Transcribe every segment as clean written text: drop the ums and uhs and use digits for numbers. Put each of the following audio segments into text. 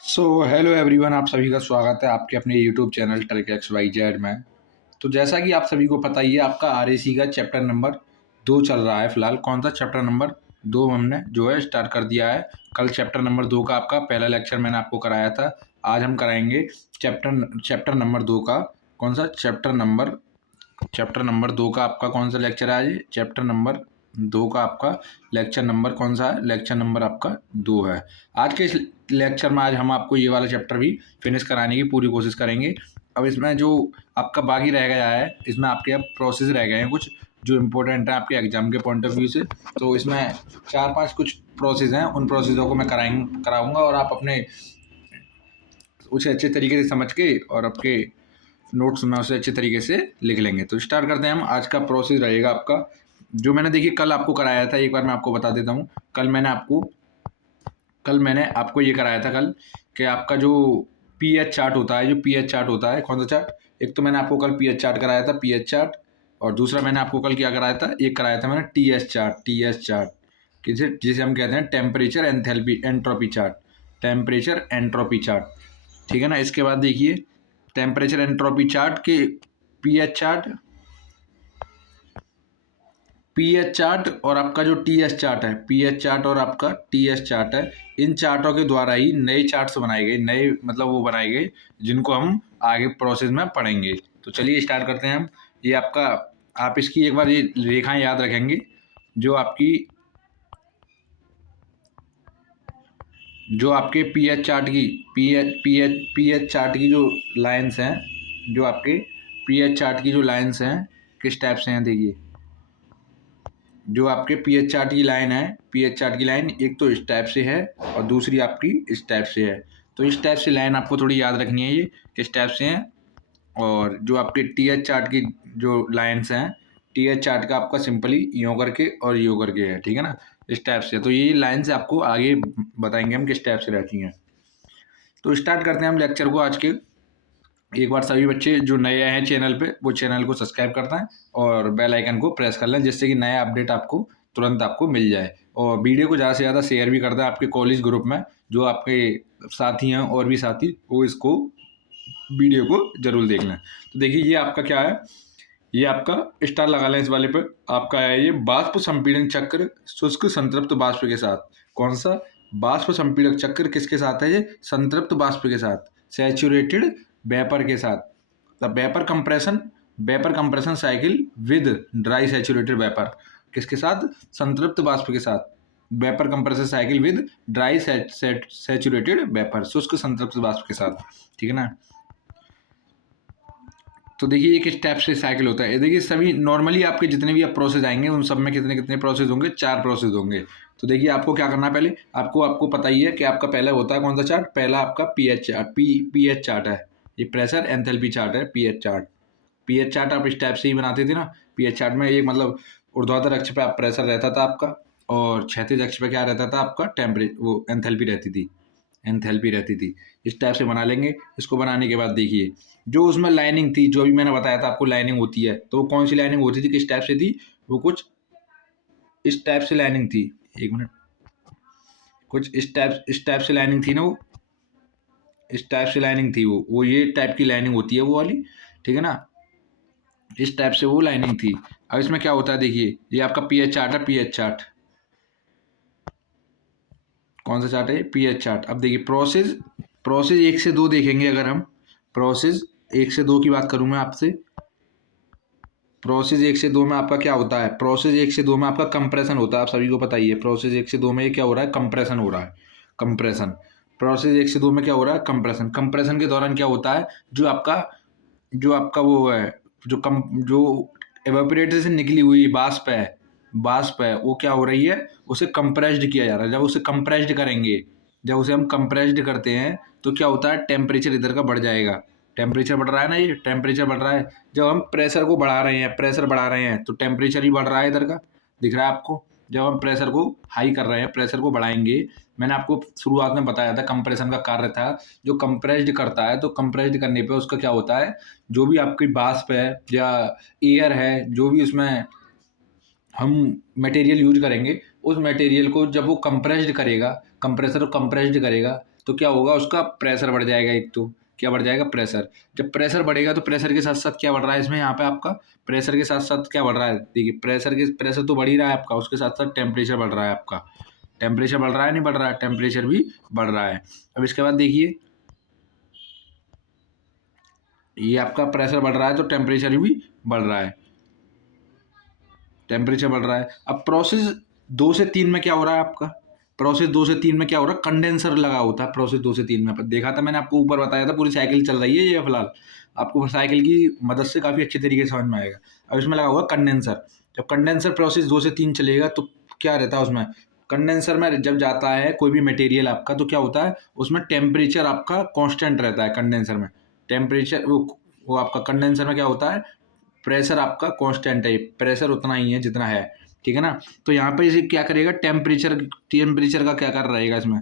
Hello everyone, आप सभी का स्वागत है आपके अपने YouTube channel trick X Y Z में। तो जैसा कि आप सभी को पता ही है, आपका आरएसी का चैप्टर नंबर 2 चल रहा है फिलहाल। कौन सा चैप्टर नंबर 2 हमने जो है स्टार्ट कर दिया है। कल चैप्टर नंबर 2 का आपका पहला लेक्चर मैंने आपको कराया था। आज हम कराएंगे चैप्टर नंबर 2 का। कौन सा चैप्टर नंबर 2 का आपका कौन सा लेक्चर है आज? चैप्टर नंबर 2 का आपका लेक्चर नंबर कौन सा है? लेक्चर नंबर आपका 2 है। आज के इस लेक्चर में आज हम आपको ये वाला चैप्टर भी फिनिश कराने की पूरी कोशिश करेंगे। अब इसमें जो आपका बाकी रह गया है, इसमें आपके अब प्रोसेस रह गए हैं कुछ जो इम्पोर्टेंट है आपके एग्जाम के पॉइंट ऑफ व्यू से। तो इसमें 4-5 कुछ प्रोसेस हैं, उन प्रोसेसों को मैं कराऊंगा और आप अपने उसे अच्छे तरीके से समझ के और आपके नोट्स में उसे अच्छे तरीके से लिख लेंगे। तो स्टार्ट करते हैं हम। आज का प्रोसेस रहेगा आपका जो मैंने देखिए कल आपको कराया था। एक बार मैं आपको बता देता हूँ। कल मैंने आपको ये कराया था कल कि आपका जो पीएच चार्ट होता है, कौन सा चार्ट? एक तो मैंने आपको कल पीएच चार्ट कराया था, पीएच चार्ट। और दूसरा मैंने आपको कल क्या कराया था? एक कराया था मैंने टीएस चार्ट जिसे जिसे हम कहते हैं temperature entropy chart. Temperature entropy chart, ठीक है ना। इसके बाद देखिए टेम्परेचर एंट्रोपी चार्ट के पीएच चार्ट और आपका जो टीएस चार्ट है, पीएच चार्ट और आपका टीएस चार्ट है, इन चार्टों के द्वारा ही नए चार्ट्स बनाए गए, नए मतलब वो बनाए गए जिनको हम आगे प्रोसेस में पढ़ेंगे। तो चलिए स्टार्ट करते हैं हम। ये आपका आप इसकी एक बार ये रेखाएं याद रखेंगे जो आपके पीएच चार्ट की जो लाइंस हैं, जो आपके पीएच चार्ट की जो लाइंस हैं किस टाइप से हैं देखिए। जो आपके पीएच चार्ट की लाइन है, पीएच चार्ट की लाइन एक तो इस टाइप से है और दूसरी आपकी इस टाइप से है। तो इस टाइप से लाइन आपको थोड़ी याद रखनी है, ये किस टाइप से हैं। और जो आपके टीएच चार्ट की जो लाइंस हैं, टीएच चार्ट का आपका सिंपली यूँ करके और यूँ करके है, ठीक है ना, इस टाइप से। तो ये लाइंस आपको आगे बताएंगे हम किस टाइप से रहती हैं। तो स्टार्ट करते हैं हम लेक्चर को आज के। एक बार सभी बच्चे जो नए आए हैं चैनल पे, वो चैनल को सब्सक्राइब करते हैं और बेल आइकन को प्रेस कर लें, जिससे कि नया अपडेट आपको तुरंत आपको मिल जाए। और वीडियो को ज़्यादा से ज़्यादा शेयर भी करते हैं आपके कॉलेज ग्रुप में। जो आपके साथी हैं और भी साथी, वो इसको वीडियो को जरूर देख लें। तो देखिए ये आपका क्या है, ये आपका स्टार लगा लें इस वाले पे। आपका है ये वाष्प संपीड़न चक्र शुष्क संतृप्त वाष्प के साथ। कौन सा? वाष्प संपीड़क चक्र किसके साथ है? ये संतृप्त वाष्प के साथ, सैचुरेटेड वेपर के साथ। The vapour compression cycle with dry saturated vapour. किसके साथ? संतृप्त वाष्प के साथ। Vapour compression cycle with dry saturated vapour, शुष्क संतृप्त वाष्प के साथ, ठीक है ना। तो देखिए ये किस टाइप से साइकिल होता है। देखिए सभी नॉर्मली आपके जितने भी आप प्रोसेस आएंगे उन सब में कितने कितने प्रोसेस होंगे? 4 प्रोसेस होंगे। तो देखिए आपको क्या करना है, पहले आपको पता ही है कि आपका पहला होता है कौन सा चार्ट? पहला आपका पीएच चार्ट है। ये प्रेशर एंथैल्पी चार्ट है, पीएच चार्ट आप इस टाइप से ही बनाते थे ना। पीएच चार्ट में एक मतलब ऊर्ध्वाधर अक्ष पे आप प्रेशर रहता था आपका, और क्षैतिज अक्ष पे क्या रहता था आपका? वो एंथैल्पी रहती थी। इस टाइप से बना लेंगे। इसको बनाने के बाद देखिए जो उसमें लाइनिंग थी, जो भी मैंने बताया था आपको लाइनिंग होती है, तो वो कौन सी लाइनिंग होती थी, किस टाइप से थी? वो कुछ इस टाइप से लाइनिंग थी। एक मिनट, कुछ इस टाइप से लाइनिंग थी ना, वो इस टाइप से लाइनिंग थी। वो ये टाइप की लाइनिंग होती है वो वाली, ठीक है ना। इस टाइप से वो लाइनिंग थी। अब इसमें क्या होता है देखिए, ये आपका पीएच चार्ट है, पीएच चार्ट। कौन सा चार्ट है? PH chart. अब देखिए प्रोसेस 1 से 2 देखेंगे। अगर हम प्रोसेस 1 से 2 की बात करूं मैं आपसे, प्रोसेस 1 से 2 में आपका क्या होता है? प्रोसेस 1 से 2 में आपका कंप्रेशन होता है। आप सभी को पता ही है प्रोसेस 1 से 2 में ये क्या हो रहा है? कंप्रेशन हो रहा है। कंप्रेशन प्रोसेस 1 से 2 में क्या हो रहा है? कंप्रेशन के दौरान क्या होता है? जो आपका वो है, जो एवापोरेटर से निकली हुई वाष्प है, वो क्या हो रही है? उसे कंप्रेस्ड किया जा रहा है। जब उसे हम कंप्रेस्ड करते हैं तो क्या होता है? टेम्परेचर इधर का बढ़ जाएगा। टेम्परेचर बढ़ रहा है ना, ये टेम्परेचर बढ़ रहा है। जब हम प्रेशर बढ़ा रहे हैं तो टेम्परेचर भी बढ़ रहा है इधर का, दिख रहा है आपको। जब हम प्रेशर को हाई कर रहे हैं, प्रेशर को बढ़ाएंगे, मैंने आपको शुरुआत में बताया था कंप्रेशन का कार्य था। जो कंप्रेस्ड करता है, तो कंप्रेस्ड करने पे उसका क्या होता है? जो भी आपकी वाष्प है या एयर है, जो भी उसमें हम मटेरियल यूज करेंगे, उस मटेरियल को जब वो कंप्रेस्ड करेगा, कंप्रेसर कंप्रेस्ड करेगा, तो क्या होगा, उसका प्रेशर बढ़ जाएगा। एक तो क्या बढ़ जाएगा, प्रेशर। जब प्रेशर बढ़ेगा तो प्रेशर के साथ साथ क्या बढ़ रहा है इसमें, यहाँ पे आपका प्रेशर के साथ साथ क्या बढ़ रहा है, देखिए प्रेशर तो बढ़ ही रहा है आपका, उसके साथ साथ टेम्परेचर बढ़ रहा है आपका। टेम्परेचर बढ़ रहा है नहीं बढ़ रहा है, टेम्परेचर भी बढ़ रहा है। अब इसके बाद देखिए ये आपका प्रेशर बढ़ रहा है तो टेम्परेचर भी बढ़ रहा है, टेम्परेचर बढ़ रहा है। अब प्रोसेस 2 से 3 में क्या हो रहा है आपका, प्रोसेस 2 से 3 में क्या हो रहा है, कंडेंसर लगा होता है प्रोसेस 2 से 3 में। देखा था मैंने आपको ऊपर बताया था, पूरी साइकिल चल रही है ये फिलहाल, आपको साइकिल की मदद से काफ़ी अच्छे तरीके से समझ में आएगा। अब इसमें लगा हुआ कंडेंसर। जब कंडेंसर प्रोसेस 2 से 3 चलेगा तो क्या रहता है उसमें, कंडेंसर में जब जाता है कोई भी मटेरियल आपका तो क्या होता है उसमें टेम्परेचर आपका कांस्टेंट रहता है। कंडेंसर में टेम्परेचर वो आपका कंडेंसर में क्या होता है, प्रेशर आपका कांस्टेंट है, प्रेशर उतना ही है जितना है, ठीक है ना। तो यहाँ पे इसे क्या करेगा, टेम्परेचर का क्या कर रहेगा इसमें,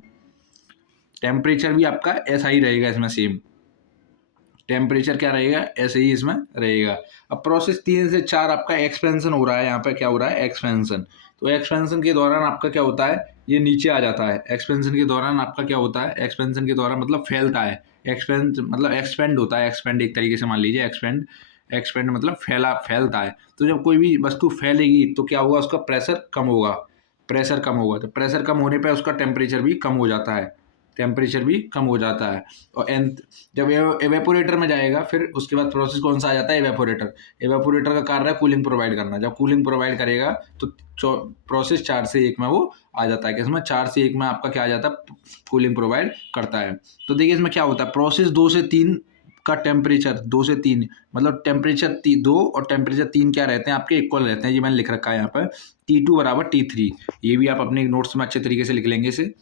टेम्परेचर भी आपका ऐसा ही रहेगा इसमें, सेम टेम्परेचर क्या रहेगा ऐसे ही इसमें रहेगा। अब प्रोसेस 3 से 4 आपका एक्सपेंशन हो रहा है, यहाँ पे क्या हो रहा है एक्सपेंशन। तो एक्सपेंशन के दौरान आपका क्या होता है, ये नीचे आ जाता है। एक्सपेंशन के दौरान आपका क्या होता है, एक्सपेंशन के दौरान मतलब फैलता है, एक्सपेंड मतलब एक्सपेंड होता है, एक्सपेंड एक तरीके से मान लीजिए, एक्सपेंड मतलब फैलता है। तो जब कोई भी वस्तु फैलेगी तो क्या होगा, उसका प्रेशर कम होगा, प्रेशर कम होगा तो प्रेशर कम होने पे उसका टेम्परेचर भी कम हो जाता है, टेम्परेचर भी कम हो जाता है। और जब एवेपोरेटर में जाएगा फिर उसके बाद प्रोसेस कौन सा आ जाता है, एवेपोरेटर। एवेपोरेटर का कार्य है कूलिंग प्रोवाइड करना। जब कूलिंग प्रोवाइड करेगा तो प्रोसेस 4 से 1 में वो आ जाता है, किसमें 4 से 1 में आपका क्या आ जाता है, कूलिंग प्रोवाइड करता है। तो देखिए इसमें क्या होता है, प्रोसेस 2 से 3 का टेम्परेचर 2 से 3 मतलब टेम्परेचर 2 और टेम्परेचर 3 क्या रहते हैं आपके, इक्वल रहते हैं। ये मैंने लिख रखा है यहाँ पर T2 बराबर T3। ये भी आप अपने नोट्स में अच्छे तरीके से लिख लेंगे इसे,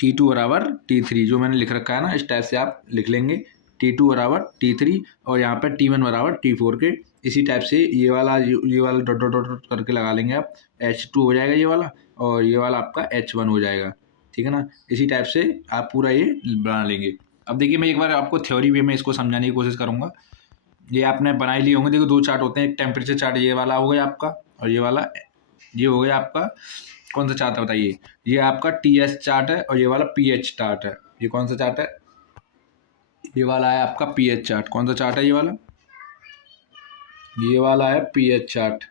T2 बराबर T3 जो मैंने लिख रखा है ना, इस टाइप से आप लिख लेंगे T2 बराबर T3 और यहाँ पर T1 बराबर T4 के। इसी टाइप से ये वाला डॉट डॉट डॉट करके लगा लेंगे आप, H2 हो जाएगा ये वाला और ये वाला आपका H1 हो जाएगा, ठीक है ना। इसी टाइप से आप पूरा ये बना लेंगे। अब देखिए मैं एक बार आपको थ्योरी वे में इसको समझाने की कोशिश करूँगा। ये आपने बनाई लिए होंगे, देखो 2 चार्ट होते हैं, एक टेम्परेचर चार्ट ये वाला हो गया आपका और ये वाला ये हो गया आपका, कौन सा चार्ट है बताइए, ये आपका TS चार्ट है और ये वाला PH चार्ट है। ये कौन सा चार्ट है, ये वाला है आपका PH चार्ट। कौन सा चार्ट है, ये वाला है PH चार्ट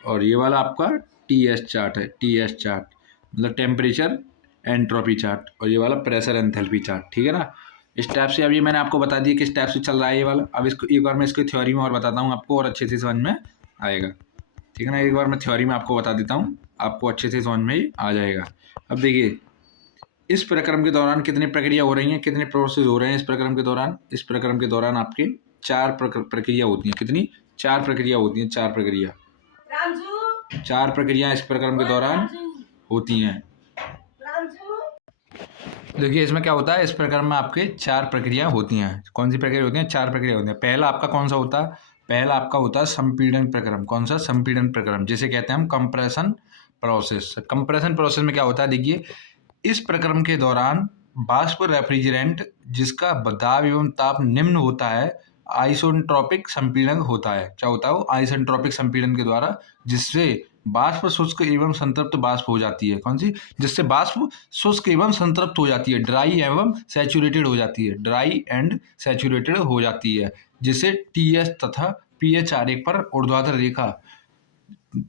और ये वाला आपका TS चार्ट है, TS चार्ट मतलब टेम्परेचर एंट्रोपी चार्ट, और ये वाला प्रेशर एंथैल्पी चार्ट, ठीक है ना। इस टाइप से अब ये मैंने आपको बता दिया किस टाइप से चल रहा है ये वाला। अब इसको एक बार मैं इसकी थ्योरी में और बताता हूँ आपको, और अच्छे से समझ में आएगा, ठीक है ना। एक बार मैं थ्योरी में आपको बता देता हूँ, आपको अच्छे से समझ में आ जाएगा। अब देखिए इस प्रक्रम के दौरान कितनी प्रक्रिया हो रही हैं, कितने प्रोसेस हो रहे हैं इस प्रक्रम के दौरान। इस प्रक्रम के दौरान आपके 4 प्रक्रिया होती हैं। कितनी, 4 प्रक्रिया होती हैं, 4 प्रक्रिया, 4 प्रक्रिया इस प्रक्रम के दौरान होती हैं। देखिए इसमें क्या होता है, इस प्रक्रम में आपके 4 प्रक्रिया होती हैं। कौन सी प्रक्रिया होती हैं, 4 प्रक्रिया होती हैं। पहला आपका कौन सा होता है, पहला आपका होता है संपीड़न प्रक्रम। कौन सा, संपीड़न प्रक्रम, जिसे कहते हैं हम कंप्रेशन प्रोसेस। कंप्रेशन प्रोसेस में क्या होता है, देखिए इस प्रक्रम के दौरान वाष्प रेफ्रिजरेंट जिसका दाब एवं ताप निम्न होता है आइसोट्रोपिक संपीड़न होता है। क्या होता है वो, आइसोट्रोपिक संपीड़न के द्वारा, जिससे वाष्प शुष्क एवं संतृप्त वाष्प हो जाती है। कौन सी, जिससे वाष्प शुष्क एवं संतृप्त हो जाती है, ड्राई एवं सैचुरेटेड हो जाती है, ड्राई एंड सैचुरेटेड हो जाती है, जिसे TS तथा PH आरेख पर ऊर्ध्वाधर रेखा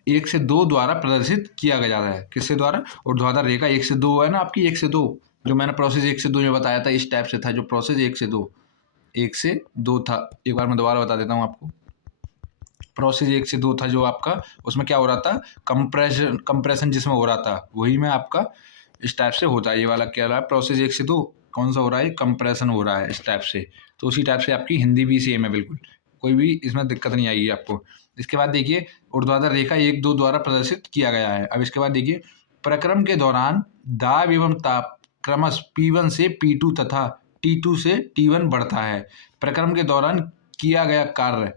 1 से 2 द्वारा प्रदर्शित किया गया जाता है। किससे द्वारा, ऊर्ध्वाधर रेखा 1 से 2 है ना आपकी, 1 से 2 जो मैंने प्रोसेस 1 से 2 में बताया था, इस टाइप से था जो प्रोसेस 1 से 2 था। एक बार मैं दोबारा बता देता हूँ आपको, प्रोसेस 1 से 2 था जो आपका, उसमें क्या हो रहा था, कंप्रेशन जिसमें हो रहा था वही में आपका इस टाइप से होता है। ये वाला क्या रहा है, प्रोसेस 1 से 2 कौन सा हो रहा है, कंप्रेशन हो रहा है इस टाइप से। तो उसी टाइप से आपकी हिंदी भी सेम है बिल्कुल, कोई भी इसमें दिक्कत नहीं आएगी आपको। इसके बाद देखिए ऊर्ध्वाधर रेखा 1-2 द्वारा प्रदर्शित किया गया है। अब इसके बाद देखिए प्रक्रम के दौरान दाब एवं ताप क्रमश P1 से P2 तथा T2 से T1 बढ़ता है। प्रक्रम के दौरान किया गया कार्य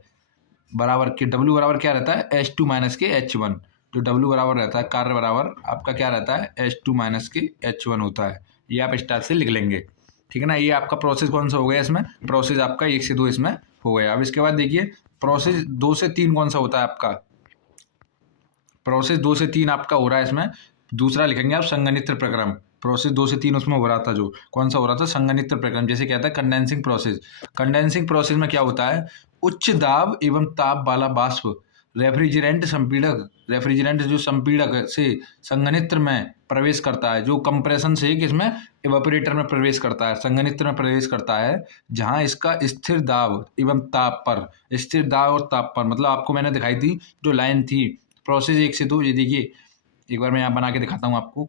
बराबर के W बराबर क्या रहता है, H2 माइनस के H1। जो W बराबर रहता है, कार्य बराबर आपका क्या रहता है, H2 माइनस के H1 होता है। ये आप इस टाइप से लिख लेंगे, ठीक है ना। ये आपका प्रोसेस कौन सा हो गया, इसमें प्रोसेस आपका 1 से 2 इसमें हो गया। अब इसके बाद देखिए प्रोसेस 2 से 3 कौन सा होता है आपका, प्रोसेस 2 से 3 आपका हो रहा है इसमें, दूसरा लिखेंगे आप संघनित्र प्रक्रम। प्रोसेस 2 से 3 उसमें हो रहा था, जो कौन सा हो रहा था, संघनित्र प्रक्रम, जैसे कहता है कंडेंसिंग प्रोसेस। कंडेंसिंग प्रोसेस में क्या होता है, उच्च दाब एवं ताप वाला वाष्प रेफ्रिजरेंट जो संपीड़क से संघनित्र में प्रवेश करता है, जो कंप्रेशन से किसमें, इवेपोरेटर में प्रवेश करता है, संघनित्र में प्रवेश करता है, जहां इसका स्थिर दाब एवं ताप पर, स्थिर दाब और ताप पर, मतलब आपको मैंने दिखाई थी जो लाइन थी प्रोसेस 1 से 2, ये देखिए एक बार मैं यहाँ बना के दिखाता हूँ आपको।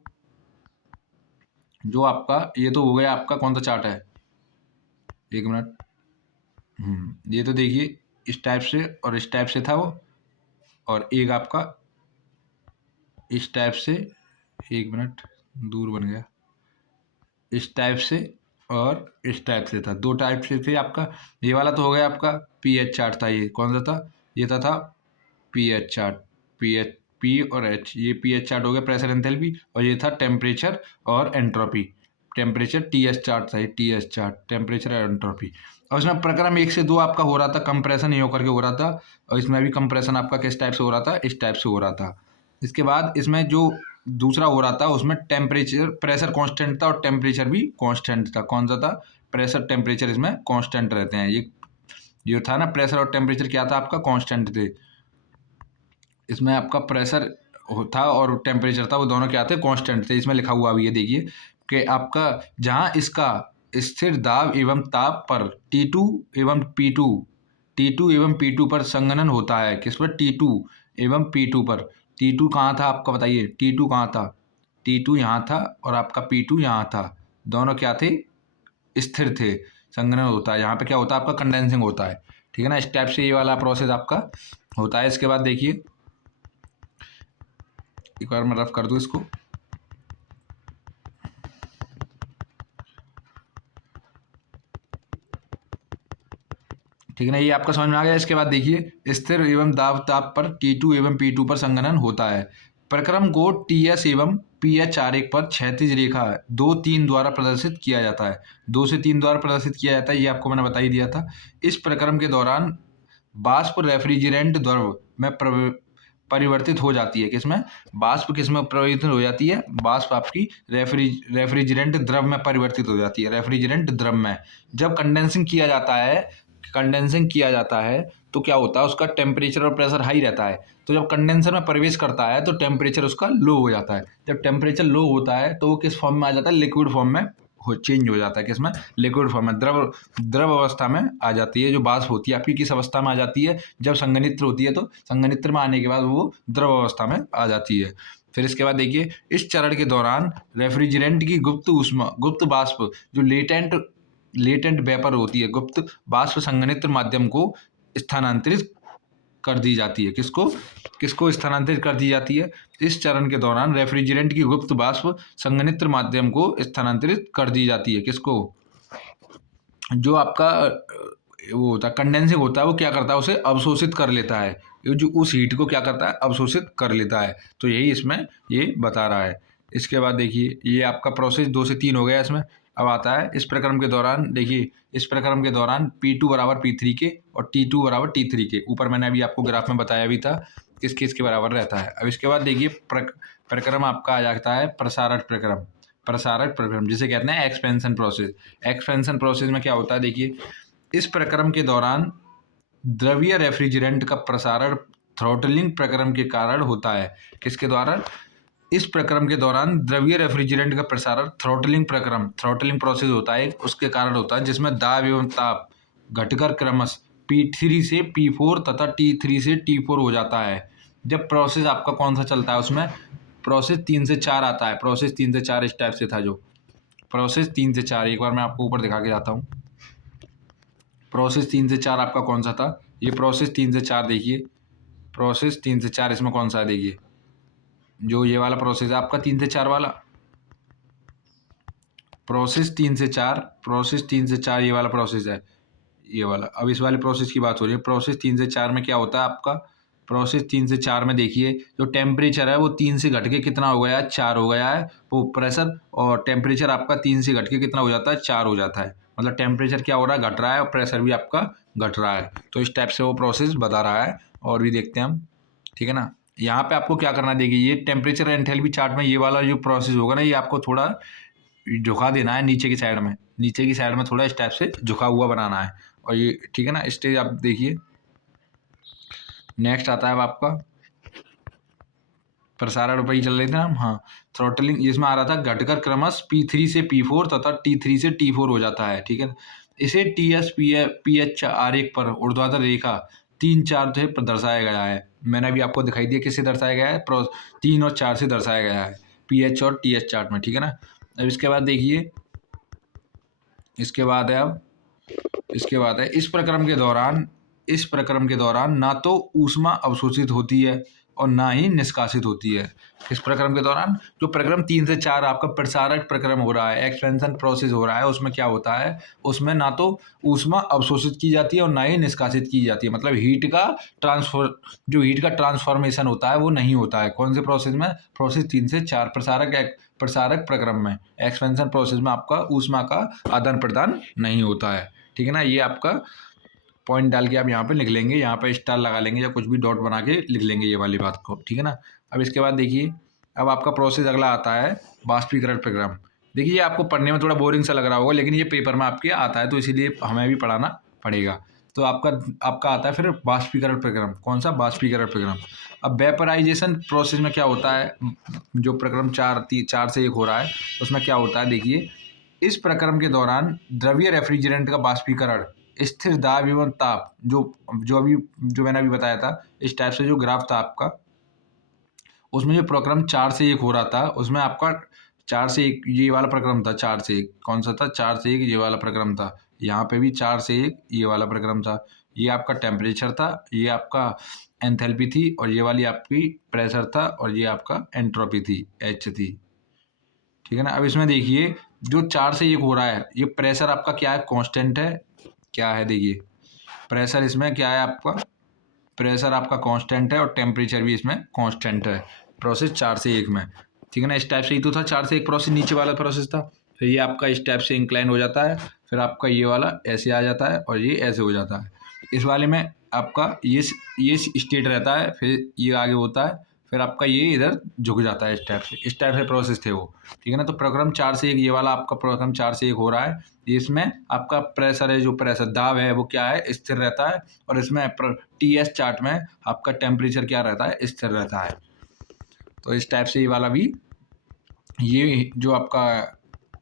जो आपका ये तो हो गया आपका कौन सा चार्ट है, एक मिनट, ये तो देखिए इस टाइप से और इस टाइप से था वो, और एक आपका इस टाइप से, एक मिनट दूर बन गया, इस टाइप से और इस टाइप से था, 2 टाइप से थे आपका। ये वाला तो हो गया आपका पीएच चार्ट था, ये कौन सा था, ये था पीएच चार्ट, पी और एच, ये पीएच चार्ट हो गया, प्रेशर एंथैल्पी, और ये था टेम्परेचर और एंट्रोपी, टेम्परेचर टीएस चार्ट था, ये टीएस चार्ट, टेम्परेचर और एंट्रोपी। और इसमें प्रक्रम 1 से 2 आपका हो रहा था, कंप्रेशन ये होकर के हो रहा था, और इसमें भी कंप्रेशन आपका किस टाइप से हो रहा था, इस टाइप से हो रहा था। इसके बाद इसमें जो दूसरा हो रहा था उसमें टेम्परेचर, प्रेशर कांस्टेंट था और टेम्परेचर भी कांस्टेंट था। कौन सा था, प्रेशर टेम्परेचर इसमें कांस्टेंट रहते हैं। ये था ना, प्रेशर और टेम्परेचर क्या था आपका, कांस्टेंट थे। इसमें आपका प्रेशर था और टेम्परेचर था, वो दोनों क्या थे, कांस्टेंट थे। इसमें लिखा हुआ भी है देखिए कि आपका जहां इसका स्थिर दाब एवं ताप पर T2 एवं P2 पर संघनन होता है, किस पर, T2 एवं P2 पर। T2 कहाँ था आपका बताइए, T2 कहाँ था, T2 यहाँ था और आपका P2 यहाँ था, दोनों क्या थे, स्थिर थे। संघनन होता है यहाँ पे, क्या होता है आपका, कंडेंसिंग होता है, ठीक है ना। इस टाइप से ये वाला प्रोसेस आपका होता है। इसके बाद देखिए एक बार मैं रफ कर दूं इसको, ठीक है ना, ये आपका समझ में आ गया। इसके बाद देखिए स्थिर एवं दाब ताप पर T2 एवं P2 पर संघनन होता है। प्रक्रम को TS एवं PH आरेख पर क्षैतिज रेखा 2-3 द्वारा प्रदर्शित किया जाता है, 2 से 3 द्वारा प्रदर्शित किया जाता है, ये आपको मैंने बता ही दिया था। इस प्रक्रम के दौरान वाष्प रेफ्रिजरेंट द्रव में परिवर्तित हो जाती है, किसमें, वाष्प किसमें परिवर्तित हो जाती है, वाष्प आपकी रेफ्रिजरेंट द्रव में परिवर्तित हो जाती है, रेफ्रिजरेंट द्रव में। जब कंडेंसिंग किया जाता है तो क्या होता है, उसका टेम्परेचर और प्रेशर हाई रहता है, तो जब कंडेंसर में प्रवेश करता है तो टेम्परेचर उसका लो हो जाता है। जब टेम्परेचर लो होता है तो वो किस फॉर्म में आ जाता है, लिक्विड फॉर्म में चेंज हो जाता है, किसमें, लिक्विड फॉर्म में, द्रव अवस्था में आ जाती है। जो वाष्प होती है आपकी किस अवस्था में आ जाती है, जब संघनित्र होती है तो संघनित्र में आने के बाद वो द्रव अवस्था में आ जाती है। फिर इसके बाद देखिए इस चरण के दौरान रेफ्रिजरेंट की गुप्त वाष्प जो लेटेंट वेपर होती है, गुप्त वाष्प संघनित्र माध्यम को स्थानांतरित कर दी जाती है। किसको स्थानांतरित कर दी जाती है, इस चरण के दौरान रेफ्रिजरेंट की गुप्त वाष्प संघनित्र माध्यम को स्थानांतरित कर दी जाती है। किसको, जो आपका वो होता है कंडेंसिंग होता है, वो क्या करता है, उसे अवशोषित कर लेता है, जो उस हीट को क्या करता है, अवशोषित कर लेता है। तो यही इसमें ये बता रहा है। इसके बाद देखिए ये आपका प्रोसेस 2 से 3 हो गया। इसमें अब आता है इस प्रक्रम के दौरान, देखिए इस प्रक्रम के दौरान P2 बराबर P3 के और T2 बराबर T3 के, ऊपर मैंने अभी आपको ग्राफ में बताया भी था किसके बराबर रहता है। अब इसके बाद देखिए प्रक्रम आपका आ जाता है प्रसारक प्रक्रम जिसे कहते हैं एक्सपेंशन प्रोसेस। एक्सपेंशन प्रोसेस में क्या होता है, देखिए इस प्रक्रम के दौरान द्रवीय रेफ्रिजरेंट का प्रसारण थ्रॉटलिंग प्रक्रम के कारण होता है। किसके द्वारा, इस प्रक्रम के दौरान द्रवीय रेफ्रिजरेंट का प्रसारण थ्रॉटलिंग प्रोसेस होता है, उसके कारण होता है, जिसमें दाब एवं ताप घटकर क्रमश P3 से P4 तथा T3 से T4 हो जाता है। जब प्रोसेस आपका कौन सा चलता है, उसमें प्रोसेस 3 से 4 आता है। प्रोसेस 3 से 4 इस टाइप से था, जो प्रोसेस 3 से 4, एक बार मैं आपको ऊपर दिखा के जाता हूँ। प्रोसेस 3 से 4 आपका कौन सा था, ये प्रोसेस 3 से 4 देखिए, प्रोसेस 3 से 4 इसमें कौन सा है, देखिए जो ये वाला प्रोसेस है आपका 3 से 4 वाला, प्रोसेस 3 से 4 ये वाला प्रोसेस है, ये वाला। अब इस वाले प्रोसेस की बात हो रही है। प्रोसेस 3 से 4 में क्या होता है आपका, प्रोसेस 3 से 4 में देखिए जो टेम्परेचर है वो 3 से घट के कितना हो गया है, 4 हो गया है। वो प्रेशर और टेम्परेचर आपका 3 से घट के कितना हो जाता है, 4 हो जाता है। मतलब टेम्परेचर क्या हो रहा है, घट रहा है, और प्रेशर भी आपका घट रहा है। तो इस टाइप से वो प्रोसेस बता रहा है। और भी देखते हैं हम, ठीक है ना। यहाँ पे आपको क्या करना, देखिए ये टेम्परेचर एंथैल्पी चार्ट में ये वाला जो प्रोसेस होगा ना, ये आपको थोड़ा झुका देना है नीचे की साइड में, नीचे की साइड में थोड़ा इस टाइप से झुका हुआ बनाना है। और ये ठीक है ना, स्टेज आप देखिए। नेक्स्ट आता है अब आपका प्रसारण पर ही चल रहे थे हम, हाँ। थ्रॉटलिंग इसमें आ रहा था, घटकर क्रमश P3 से P4 तथा T3 से T4 हो जाता है, ठीक है। इसे TS PH आरेख पर ऊर्ध्वाधर रेखा 3-4 से दर्शाया गया है। मैंने अभी आपको दिखाई दिया किससे दर्शाया गया है, 3 और 4 से दर्शाया गया है PH और TS चार्ट में, ठीक है ना। अब इसके बाद देखिए, इसके बाद है अब इसके बाद है इस प्रक्रम के दौरान ना तो ऊष्मा अवशोषित होती है और ना ही निष्कासित होती है। इस प्रक्रम के दौरान जो प्रक्रम 3 से 4 आपका प्रसारक प्रक्रम हो रहा है, एक्सपेंशन प्रोसेस हो रहा है, उसमें क्या होता है, उसमें ना तो ऊष्मा अवशोषित की जाती है और ना ही निष्कासित की जाती है। मतलब हीट का ट्रांसफॉर्मेशन होता है वो नहीं होता है। कौन से प्रोसेस में, प्रोसेस 3 से 4 प्रसारक प्रक्रम में, एक्सपेंशन प्रोसेस में आपका ऊष्मा का आदान प्रदान नहीं होता है, ठीक है ना। ये आपका पॉइंट डाल के आप यहाँ पे लिख लेंगे, यहाँ पे स्टार लगा लेंगे या कुछ भी डॉट बना के लिख लेंगे ये वाली बात को, ठीक है ना। अब इसके बाद देखिए, अब आपका प्रोसेस अगला आता है बाष्पीकरण प्रक्रम। देखिए ये आपको पढ़ने में थोड़ा बोरिंग सा लग रहा होगा, लेकिन ये पेपर में आपके आता है तो इसीलिए हमें भी पढ़ाना पड़ेगा। तो आपका आता है फिर बाष्पीकरण प्रक्रम। कौन सा, बाष्पीकरण प्रक्रम। अब वेपराइजेशन प्रोसेस में क्या होता है, जो प्रक्रम 4 से 1 हो रहा है उसमें क्या होता है, देखिए इस प्रक्रम के दौरान द्रवीय रेफ्रिजरेंट का बाष्पीकरण स्थिर दाब एवं ताप, जो मैंने अभी बताया था, इस टाइप से जो ग्राफ था आपका, उसमें जो प्रक्रम 4 से 1 हो रहा था उसमें आपका 4 से 1 ये वाला प्रक्रम था। 4 से 1 कौन सा था, 4 से 1 ये वाला प्रक्रम था। यहाँ पे भी 4 से 1 ये वाला प्रक्रम था। ये आपका टेम्परेचर था, ये आपका एंथैल्पी थी, और ये वाली आपकी प्रेशर था, और ये आपका एंट्रोपी थी, H थी, ठीक है ना। अब इसमें देखिए जो 4 से 1 हो रहा है, ये प्रेशर आपका क्या है, कांस्टेंट है, क्या है, देखिए प्रेशर इसमें क्या है आपका, प्रेशर आपका कांस्टेंट है और टेम्परेचर भी इसमें कांस्टेंट है, प्रोसेस 4 से 1 में, ठीक है ना। इस टाइप से ही तो था 4 से 1 प्रोसेस, नीचे वाला प्रोसेस था। फिर ये आपका इस टाइप से इंक्लाइन हो जाता है, फिर आपका ये वाला ऐसे आ जाता है और ये ऐसे हो जाता है। इस वाले में आपका ये स्टेट रहता है, फिर ये आगे होता है, फिर आपका ये इधर झुक जाता है, इस टाइप से प्रोसेस थे वो, ठीक है ना। तो प्रक्रम 4 से 1 ये वाला आपका प्रक्रम 4 से 1 हो रहा है। इसमें आपका प्रेशर है, जो प्रेशर दाब है वो क्या है, स्थिर रहता है, और इसमें TS चार्ट में आपका टेम्परेचर क्या रहता है, स्थिर रहता है। तो इस टाइप से ये वाला भी, ये जो आपका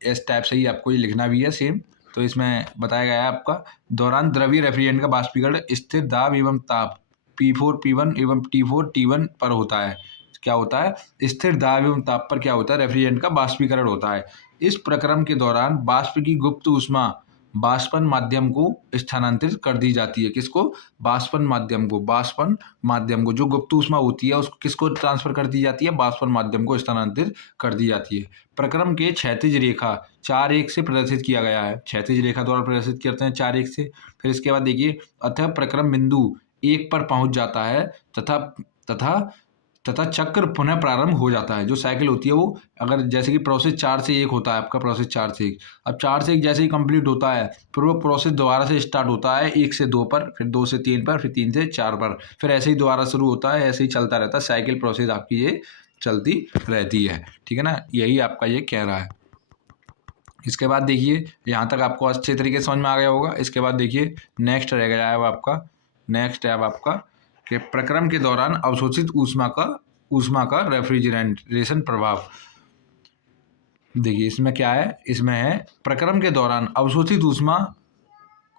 इस टाइप से ही आपको ये लिखना भी है सेम। तो इसमें बताया गया है आपका दौरान द्रवीय रेफ्रिजरेंट का बाष्पीकरण स्थिर दाब एवं ताप P4 P1 एवं T4 T1 पर होता है। क्या होता है, स्थिर दाब एवं ताप पर क्या होता है, रेफ्रिजरेंट का बाष्पीकरण होता है। इस प्रक्रम के दौरान वाष्प की गुप्त ऊष्मा वाष्पन माध्यम को स्थानांतरित कर दी जाती है। किसको, वाष्पन माध्यम को जो गुप्त ऊष्मा होती है उसको किसको ट्रांसफर कर दी जाती है, वाष्पन माध्यम को स्थानांतरित कर दी जाती है। प्रक्रम के क्षैतिज रेखा 4-1 से प्रदर्शित किया गया है, क्षैतिज रेखा द्वारा प्रदर्शित करते हैं 4-1 से। फिर इसके बाद देखिए, अतः प्रक्रम बिंदु 1 पर पहुंच जाता है तथा चक्र पुनः प्रारंभ हो जाता है। जो साइकिल होती है वो, अगर जैसे कि प्रोसेस 4 से 1 होता है आपका, प्रोसेस 4 से 1, अब 4 से 1 जैसे ही कंप्लीट होता है फिर वो प्रोसेस दोबारा से स्टार्ट होता है 1 से 2 पर, फिर 2 से 3 पर, फिर 3 से 4 पर, फिर ऐसे ही दोबारा शुरू होता है, ऐसे ही चलता रहता है, साइकिल प्रोसेस आपकी ये चलती रहती है, ठीक है ना। यही आपका ये कह रहा है। इसके बाद देखिए, यहाँ तक आपको अच्छे तरीके से समझ में आ गया होगा। इसके बाद देखिए नेक्स्ट रह गया है अब आपका कि प्रक्रम के दौरान अवशोषित ऊष्मा का रेफ्रिजरेशन प्रभाव। देखिए इसमें क्या है, इसमें है प्रक्रम के दौरान अवशोषित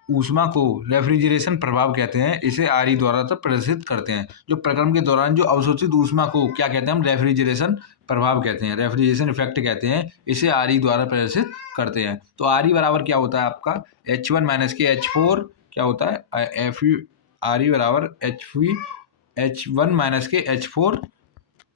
ऊष्मा को रेफ्रिजरेशन प्रभाव कहते हैं। इसे आरई द्वारा तो प्रदर्शित करते हैं। जो प्रक्रम के दौरान जो अवशोषित ऊष्मा को क्या कहते हैं, हम रेफ्रिजरेशन प्रभाव कहते हैं, रेफ्रिजरेशन इफेक्ट कहते हैं, इसे आरई द्वारा प्रदर्शित करते हैं। तो आरई बराबर क्या होता है आपका, H1 माइनस के H4 क्या होता है, आरई बराबर H1 माइनस के H4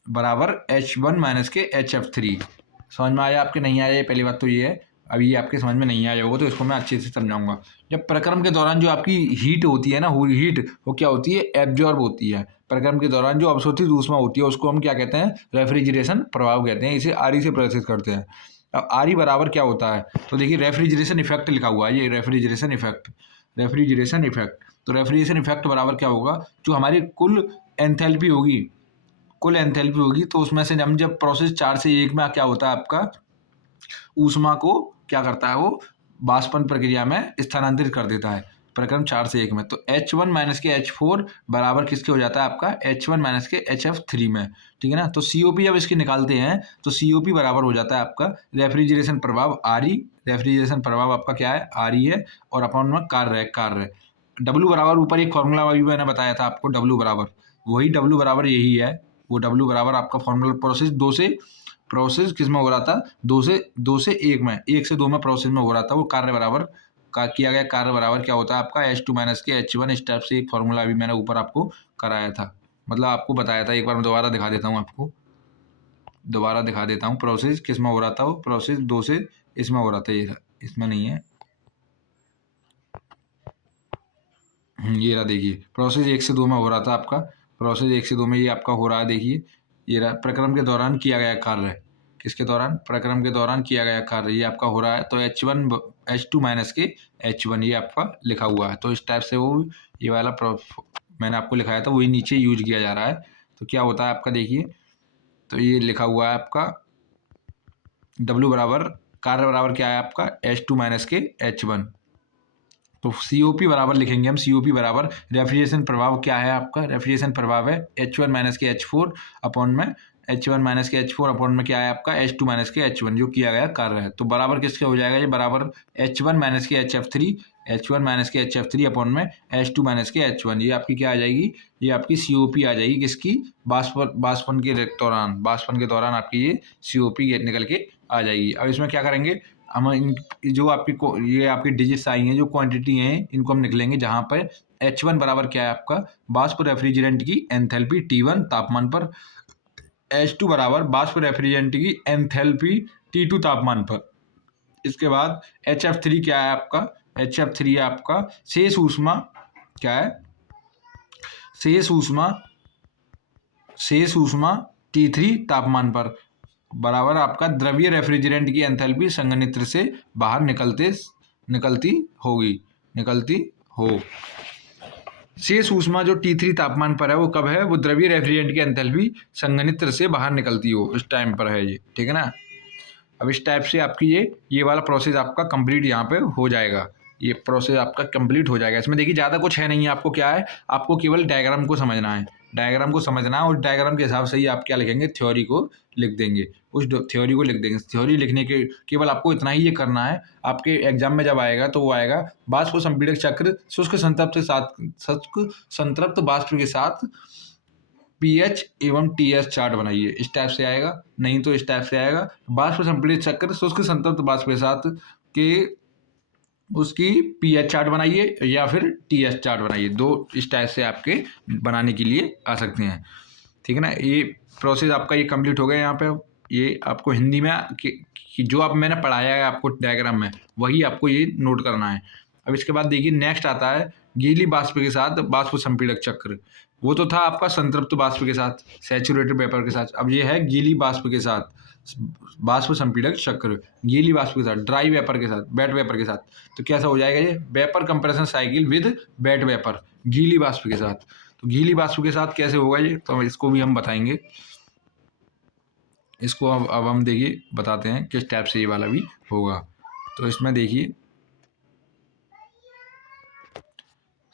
बराबर H1 माइनस के HF3। समझ में आया आपके, नहीं आया, ये पहली बात तो ये है। अभी ये आपके समझ में नहीं आया होगा तो इसको मैं अच्छे से समझाऊंगा। जब प्रक्रम के दौरान जो आपकी हीट होती है ना, हीट वो क्या होती है, एब्जॉर्ब होती है। प्रक्रम के दौरान जो अवशोषित ऊष्मा होती है उसको हम क्या कहते हैं, रेफ्रिजरेशन प्रभाव कहते हैं, इसे आरई से प्रदर्शित करते हैं। अब आरई बराबर क्या होता है, तो देखिए रेफ्रिजरेशन इफेक्ट लिखा हुआ है, ये रेफ्रिजरेशन इफेक्ट। तो रेफ्रिजरेशन इफेक्ट बराबर क्या होगा, जो हमारी कुल एंथैल्पी होगी कुल एंथैल्पी होगी, तो उसमें से हम जब प्रोसेस 4 से 1 में क्या होता है आपका, ऊष्मा को क्या करता है वो वाष्पन प्रक्रिया में स्थानांतरित कर देता है प्रक्रम 4 से 1 में। तो H1 माइनस के H4 बराबर किसके हो जाता है आपका H1 माइनस के HF3 में, ठीक है ना। तो COP जब इसके निकालते हैं तो COP बराबर हो जाता है आपका रेफ्रिजरेशन प्रभाव RE, रेफ्रिजरेशन प्रभाव आपका क्या है RE है, और अपॉन में कार्य W बराबर ऊपर एक फॉर्मूला भी मैंने बताया था आपको, W बराबर वही W बराबर यही है, वो W बराबर आपका फॉर्मूला प्रोसेस किस में हो रहा था, 2 से 1 में, 1 से 2 में प्रोसेस में हो रहा था, वो कार्य बराबर का किया गया कार्य बराबर क्या होता है आपका H2 माइनस के H1 स्टेप से एक फॉर्मूला भी मैंने ऊपर आपको कराया था, मतलब आपको बताया था। एक बार मैं दोबारा दिखा देता हूँ आपको, दोबारा दिखा देता हूँ। प्रोसेस किस में हो रहा था, वो प्रोसेस 2 से इसमें हो रहा था, ये इसमें नहीं है, ये रहा देखिए, प्रोसेस 1 से 2 में हो रहा था आपका, प्रोसेस 1 से 2 में ये आपका हो रहा है, देखिए ये रहा प्रक्रम के दौरान किया गया कार्य, किसके दौरान, प्रक्रम के दौरान किया गया कार्य ये आपका हो रहा है। तो H2 माइनस के H1 ये आपका लिखा हुआ है, तो इस टाइप से वो ये वाला मैंने आपको लिखाया था वही नीचे यूज किया जा रहा है। तो क्या होता है आपका देखिए, तो ये लिखा हुआ है आपका W बराबर कार्य बराबर क्या है आपका H2 माइनस के H1, तो COP बराबर लिखेंगे हम, COP बराबर रेफ्रिजरेशन प्रभाव क्या है आपका, रेफ्रिजरेशन प्रभाव है H1 माइनस के H4 अपॉन में H1 माइनस के H4 अपॉन में क्या है आपका H2 माइनस के H1 जो किया गया कार्य है। तो बराबर किसके हो जाएगा ये, बराबर H1 माइनस के HF3, H1 माइनस के HF3 अपॉन में H2 माइनस के H1, ये आपकी क्या आ जाएगी, ये आपकी COP आ जाएगी किसकी, वाष्पन के दौरान आपकी ये COP निकल के आ जाएगी। अब इसमें क्या करेंगे हम, जो आपकी ये आपकी डिजिट्स आई हैं, जो क्वांटिटी हैं, इनको हम निकलेंगे, जहाँ पर H1 बराबर क्या है आपका वाष्प रेफ्रिजरेंट की एंथैल्पी T1 तापमान पर, H2 बराबर वाष्प रेफ्रिजरेंट की एंथैल्पी T2 तापमान पर। इसके बाद HF3 क्या है आपका, HF3 आपका शेष ऊष्मा क्या है, शेष ऊष्मा T3 तापमान पर बराबर आपका द्रवीय रेफ्रिजरेंट की एंथैल्पी संघनित्र से बाहर निकलती हो। शेष ऊष्मा जो T3 तापमान पर है वो कब है, वो द्रवीय रेफ्रिजरेंट की एंथैल्पी संघनित्र से बाहर निकलती हो, इस टाइम पर है ये, ठीक है ना। अब इस टाइप से आपकी ये वाला प्रोसेस आपका कंप्लीट यहाँ पे हो जाएगा, ये प्रोसेस आपका कंप्लीट हो जाएगा। इसमें देखिए ज़्यादा कुछ है नहीं, आपको क्या है, आपको केवल डायग्राम को समझना है, और डायग्राम के हिसाब से ही आप क्या लिखेंगे, थ्योरी को लिख देंगे, उस थ्योरी को लिख देंगे। थ्योरी लिखने के केवल आपको इतना ही ये करना है, आपके एग्जाम में जब आएगा तो वो आएगा वाष्प संपीड़क चक्र शुष्क संतृप्त वाष्प के साथ pH एवं TS चार्ट बनाइए, इस टाइप से आएगा, नहीं तो इस टाइप से आएगा वाष्प संपीड़ित चक्र शुष्क संतृप्त वाष्प के साथ के उसकी pH चार्ट बनाइए या फिर TS चार्ट बनाइए, दो इस टाइप से आपके बनाने के लिए आ सकते हैं, ठीक है ना। ये प्रोसेस आपका ये कंप्लीट हो गया। यहाँ पे ये आपको हिंदी में कि जो आप मैंने पढ़ाया है आपको डायग्राम में वही आपको ये नोट करना है। अब इसके बाद देखिए नेक्स्ट आता है गीली वाष्प के साथ वाष्प संपीड़क चक्र, वो तो था आपका संतृप्त वाष्प के साथ सैचुरेटेड वेपर के साथ, अब ये है गीली वाष्प के साथ वाष्प संपीड़क चक्र, गीली वाष्प के साथ ड्राई वेपर के साथ वेट वेपर के साथ। तो कैसा हो जाएगा ये, vapour compression cycle with weight vapour गीली वाष्प के साथ। तो गीली वाष्प के साथ कैसे होगा ये, तो इसको भी हम बताएंगे, इसको अब हम देखिए बताते हैं किस टाइप से ये वाला भी होगा। तो इसमें देखिए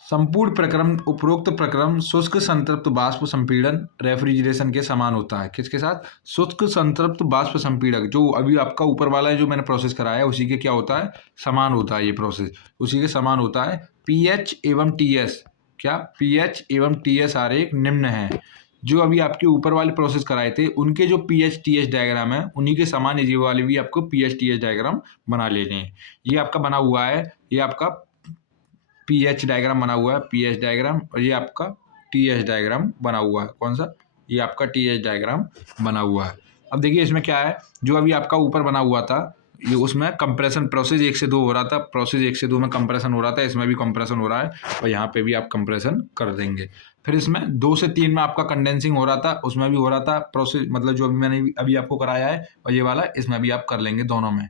संपूर्ण प्रक्रम उपरोक्त प्रक्रम शुष्क संतृप्त वाष्प संपीड़न रेफ्रिजरेशन के समान होता है, किसके साथ, शुष्क संतृप्त वाष्प संपीड़क, जो अभी आपका ऊपर वाला है जो मैंने प्रोसेस कराया है उसी के क्या होता है, समान होता है, ये प्रोसेस उसी के समान होता है। pH एवं TS क्या, pH एवं TS आरेख निम्न है, जो अभी आपके ऊपर वाले प्रोसेस कराए थे उनके जो pH TS डायग्राम है उन्हीं के समान ये वाले भी आपको pH TS डायग्राम बना लेने हैं। ये आपका बना हुआ है, ये आपका pH डायग्राम बना हुआ है, pH डायग्राम, और ये आपका TS डायग्राम बना हुआ है, कौन सा, ये आपका TS डायग्राम बना हुआ है। अब देखिए इसमें क्या है, जो अभी आपका ऊपर बना हुआ था ये उसमें कंप्रेशन प्रोसेस 1 से 2 हो रहा था, प्रोसेस 1 से 2 में कंप्रेशन हो रहा था, इसमें भी कंप्रेशन हो रहा है और यहाँ पे भी आप कंप्रेशन कर देंगे। फिर इसमें 2 से 3 में आपका कंडेंसिंग हो रहा था, उसमें भी हो रहा था प्रोसेस, मतलब जो अभी मैंने अभी आपको कराया है, और ये वाला इसमें भी आप कर लेंगे, दोनों में,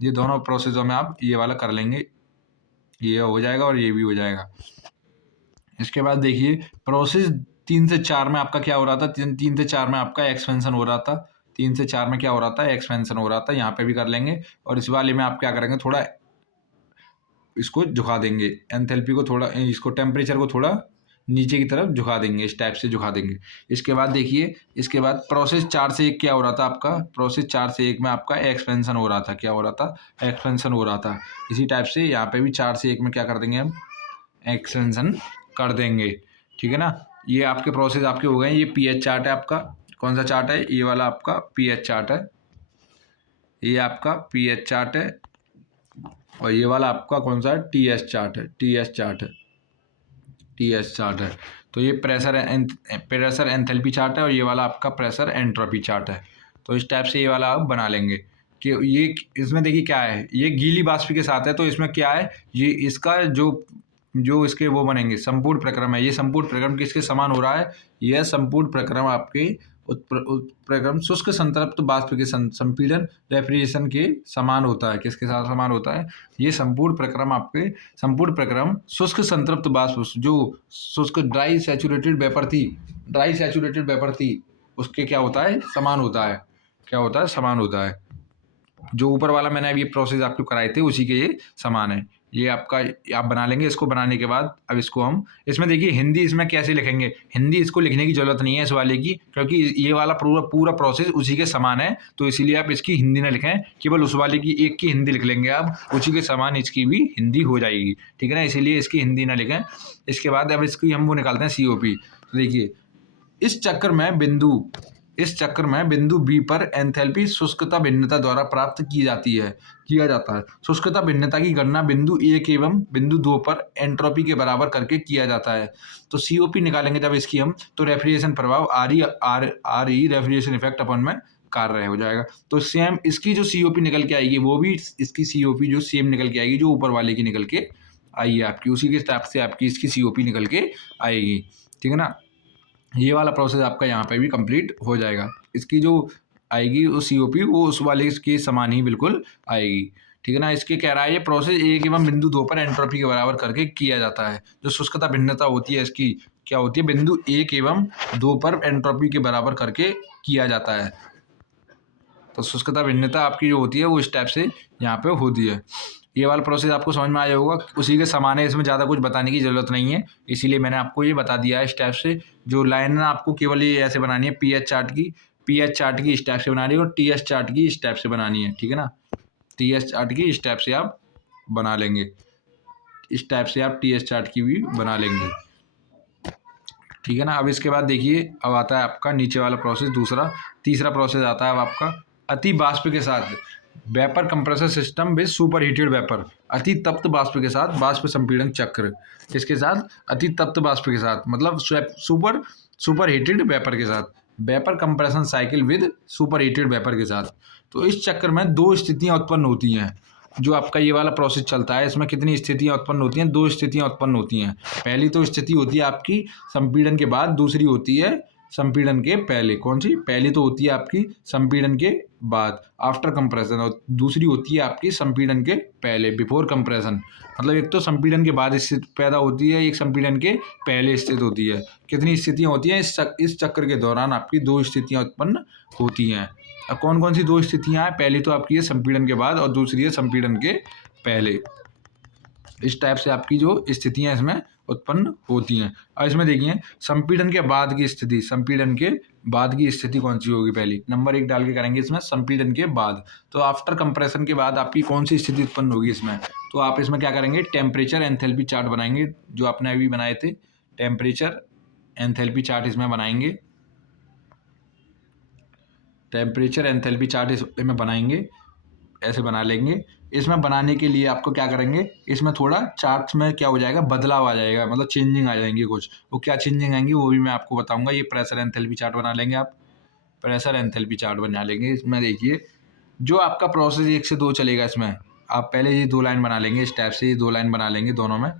ये दोनों प्रोसेसों में आप ये वाला कर लेंगे, ये हो जाएगा और ये भी हो जाएगा। इसके बाद देखिए प्रोसेस 3 से 4 में आपका क्या हो रहा था, 3 से 4 में आपका एक्सपेंशन हो रहा था, 3 से 4 में क्या हो रहा था, एक्सपेंशन हो रहा था। यहाँ पे भी कर लेंगे और इस वाले में आप क्या करेंगे, थोड़ा इसको झुका देंगे, एंथैल्पी को थोड़ा, इसको टेम्परेचर को थोड़ा नीचे की तरफ झुका देंगे, इस टाइप से झुका देंगे। इसके बाद देखिए, इसके बाद प्रोसेस 4 से 1 क्या हो रहा था आपका, प्रोसेस 4 से 1 में आपका एक्सपेंशन हो रहा था, क्या हो रहा था, एक्सपेंशन हो रहा था। इसी टाइप से यहाँ पे भी 4 से 1 में क्या कर देंगे हम, एक्सपेंशन कर देंगे, ठीक है ना। ये आपके प्रोसेस आपके हो गए। ये पीएच चार्ट है आपका, कौन सा चार्ट है, ये वाला आपका पीएच चार्ट है, ये आपका पीएच चार्ट है, और ये वाला आपका कौन सा है, टीएस चार्ट है, टीएस चार्ट है, टीएस चार्ट है। तो ये प्रेशर एंथैल्पी चार्ट है, और ये वाला आपका प्रेशर एंट्रोपी चार्ट है। तो इस टाइप से ये वाला आप बना लेंगे कि ये, इसमें देखिए क्या है, ये गीली वाष्प के साथ है, तो इसमें क्या है, ये इसका जो इसके वो बनेंगे संपूर्ण प्रक्रम है। ये संपूर्ण प्रक्रम किसके समान हो रहा है, यह संपूर्ण प्रक्रम आपके प्रक्रम शुष्क संतृप्त वाष्प के संपीड़न रेफ्रिजरेशन के समान होता है। किसके साथ समान होता है, ये संपूर्ण प्रक्रम आपके, संपूर्ण प्रक्रम शुष्क संतृप्त वाष्प, जो शुष्क ड्राई सैचुरेटेड वेपर थी, ड्राई सैचुरेटेड वेपर थी, उसके क्या होता है, समान होता है, क्या होता है, समान होता है। जो ऊपर वाला मैंने अभी ये प्रोसेस आपको कराए थे उसी के ये समान है। ये आपका आप बना लेंगे। इसको बनाने के बाद अब इसको हम, इसमें देखिए हिंदी इसमें कैसे लिखेंगे, हिंदी इसको लिखने की ज़रूरत नहीं है इस वाले की, क्योंकि ये वाला पूरा प्रोसेस उसी के समान है। तो इसीलिए आप इसकी हिंदी ना लिखें, केवल उस वाले की एक की हिंदी लिख लेंगे आप, उसी के समान इसकी भी हिंदी हो जाएगी, ठीक है ना। इसीलिए इसकी हिंदी ना लिखें। इसके बाद अब इसकी हम वो निकालते हैं COP। तो देखिए, इस चक्कर में बिंदु बी पर एंथैल्पी शुष्कता भिन्नता द्वारा प्राप्त किया जाता है। शुष्कता भिन्नता की गणना बिंदु 1 एवं बिंदु 2 पर एंट्रोपी के बराबर करके किया जाता है। तो COP निकालेंगे जब इसकी हम, तो रेफ्रिजरेशन प्रभाव RE रेफ्रिजरेशन इफेक्ट अपन में कार्य हो जाएगा। तो सेम इसकी जो COP निकल के आएगी, वो भी इसकी COP जो सेम निकल के आएगी, जो ऊपर वाले की निकल के आई है आपकी, उसी के हिसाब से आपकी इसकी COP निकल के आएगी, ठीक है ना। ये वाला प्रोसेस आपका यहाँ पे भी कंप्लीट हो जाएगा। इसकी जो आएगी वो COP, वो उस वाले के समान ही बिल्कुल आएगी, ठीक है ना। इसके कह रहा है ये प्रोसेस 1 एवं बिंदु 2 पर एंट्रोपी के बराबर करके किया जाता है। जो शुष्कता भिन्नता होती है इसकी क्या होती है, बिंदु 1 एवं 2 पर एंट्रोपी के बराबर करके किया जाता है। तो शुष्कता भिन्नता आपकी जो होती है वो इस टाइप से यहाँ पे होती है। ये वाला प्रोसेस आपको समझ में आया होगा, उसी के समान है, इसमें ज़्यादा कुछ बताने की ज़रूरत नहीं है, इसीलिए मैंने आपको ये बता दिया है इस टाइप से। जो लाइन है आपको केवल ये ऐसे बनानी है, पीएच चार्ट की इस टाइप से बनानी है, और टीएस चार्ट की इस टाइप से बनानी है, ठीक है ना। टीएस चार्ट की इस टाइप से आप बना लेंगे, इस टाइप से आप टीएस चार्ट की भी बना लेंगे, ठीक है ना। अब इसके बाद देखिए, अब आता है आपका नीचे वाला प्रोसेस, तीसरा प्रोसेस आता है अब आपका अति वाष्प के साथ vapour compressor system with super heated vapour. अति तप्त वाष्प के साथ वाष्प संपीड़न चक्र, किसके साथ, अति तप्त वाष्प के साथ, मतलब सुपर हीटेड वेपर के साथ, vapour compression cycle with super heated vapour के साथ। तो इस चक्र में 2 स्थितियां उत्पन्न होती हैं। जो आपका ये वाला प्रोसेस चलता है, इसमें कितनी स्थितियां उत्पन्न होती हैं, 2 स्थितियां उत्पन्न होती हैं। पहली तो स्थिति होती है आपकी संपीड़न के बाद, दूसरी होती है संपीड़न के पहले। कौन सी, पहली तो होती है आपकी संपीड़न के बाद, आफ्टर कंप्रेशन, और दूसरी होती है आपकी संपीड़न के पहले, बिफोर कंप्रेशन। मतलब एक तो संपीड़न के बाद स्थिति पैदा होती है, एक संपीड़न के पहले स्थित होती है। कितनी स्थितियां होती हैं इस चक्र के दौरान, आपकी 2 स्थितियां उत्पन्न होती हैं। अब कौन कौन सी 2 स्थितियां हैं, पहली तो आपकी है संपीड़न के बाद, और दूसरी है संपीड़न के पहले। इस टाइप से आपकी जो स्थितियां इसमें उत्पन्न होती हैं। और इसमें देखिए संपीड़न के बाद की स्थिति, संपीड़न के बाद की स्थिति कौन सी होगी, पहली नंबर 1 डाल के करेंगे इसमें, संपीड़न के बाद। तो आफ्टर कंप्रेशन के बाद आपकी कौन सी स्थिति उत्पन्न होगी इसमें, तो आप इसमें क्या करेंगे, टेम्परेचर एंथैल्पी चार्ट बनाएंगे, जो आपने अभी बनाए थे, टेम्परेचर एंथैल्पी चार्ट इसमें बनाएंगे, टेम्परेचर एंथैल्पी चार्ट इसमें बनाएंगे, ऐसे बना लेंगे। इसमें बनाने के लिए आपको क्या करेंगे, इसमें थोड़ा चार्ट में क्या हो जाएगा, बदलाव आ जाएगा, मतलब चेंजिंग आ जाएंगी कुछ। वो क्या चेंजिंग आएंगी वो भी मैं आपको बताऊंगा। ये प्रेशर एंथैल्पी चार्ट बना लेंगे आप, प्रेशर एंथैल्पी चार्ट बना लेंगे। इसमें देखिए जो आपका प्रोसेस 1 से 2 चलेगा, इसमें आप पहले ये 2 लाइन बना लेंगे, इस टाइप से ये 2 लाइन बना लेंगे दोनों में,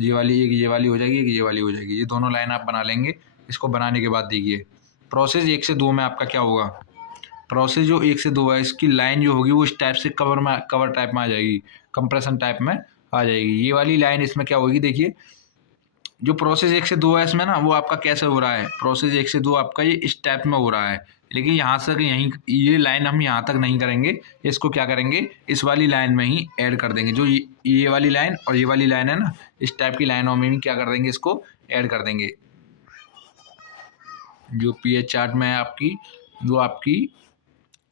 ये वाली एक ये वाली हो जाएगी, एक ये वाली हो जाएगी, ये दोनों लाइन आप बना लेंगे। इसको बनाने के बाद देखिए प्रोसेस 1 से 2 में आपका क्या होगा, प्रोसेस जो 1 से 2 है, इसकी लाइन जो होगी वो इस टाइप से कवर टाइप में आ जाएगी, कंप्रेशन टाइप में आ जाएगी। ये वाली लाइन इसमें क्या होगी, देखिए जो प्रोसेस 1 से 2s में ना वो आपका कैसे हो रहा है, प्रोसेस 1 से 2 आपका ये स्टेप में हो रहा है, लेकिन यहाँ से यहीं ये लाइन हम यहाँ तक नहीं करेंगे, इसको क्या करेंगे इस वाली लाइन में ही ऐड कर देंगे। जो ये वाली लाइन और ये वाली लाइन है ना, इस टाइप की लाइनों में भी क्या कर देंगे, इसको ऐड कर देंगे। जो पीएच चार्ट में है आपकी, जो आपकी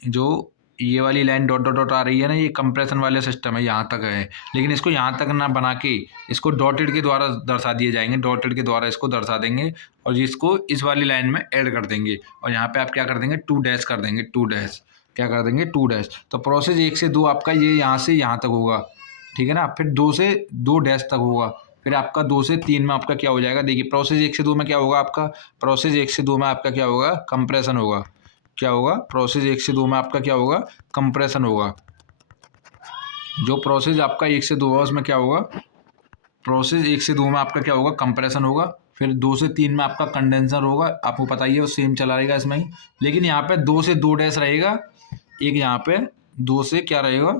जो ये वाली लाइन डॉट डॉट डॉट आ रही है ना, ये कंप्रेशन वाले सिस्टम है, यहाँ तक है, लेकिन इसको यहाँ तक ना बना के इसको डॉटेड के द्वारा दर्शा दिए जाएंगे, डॉटेड के द्वारा इसको दर्शा देंगे और इसको इस वाली लाइन में ऐड कर देंगे और यहाँ पे आप क्या कर देंगे 2 डैश कर देंगे, 2 डैश क्या कर देंगे 2 डैश। तो प्रोसेस 1 से 2 आपका ये यहाँ से यहाँ तक होगा, ठीक है ना। फिर 2 से 2 डैश तक होगा, फिर आपका 2 से 3 में आपका क्या हो जाएगा, देखिए प्रोसेस 1 से 2 में क्या होगा आपका, प्रोसेस 1 से 2 में आपका क्या होगा, कंप्रेशन होगा। क्या होगा, प्रोसेस 1 से 2 में आपका क्या होगा, कंप्रेशन होगा। जो प्रोसेस आपका 1 से 2 होगा उसमें क्या होगा, प्रोसेस 1 से 2 में आपका क्या होगा, कंप्रेशन होगा। फिर 2 से 3 में आपका कंडेंसर होगा, आपको पता ही है वो सेम चला रहेगा इसमें ही, लेकिन यहाँ पे 2 से 2 डैश रहेगा, एक यहाँ पे 2 से क्या रहेगा,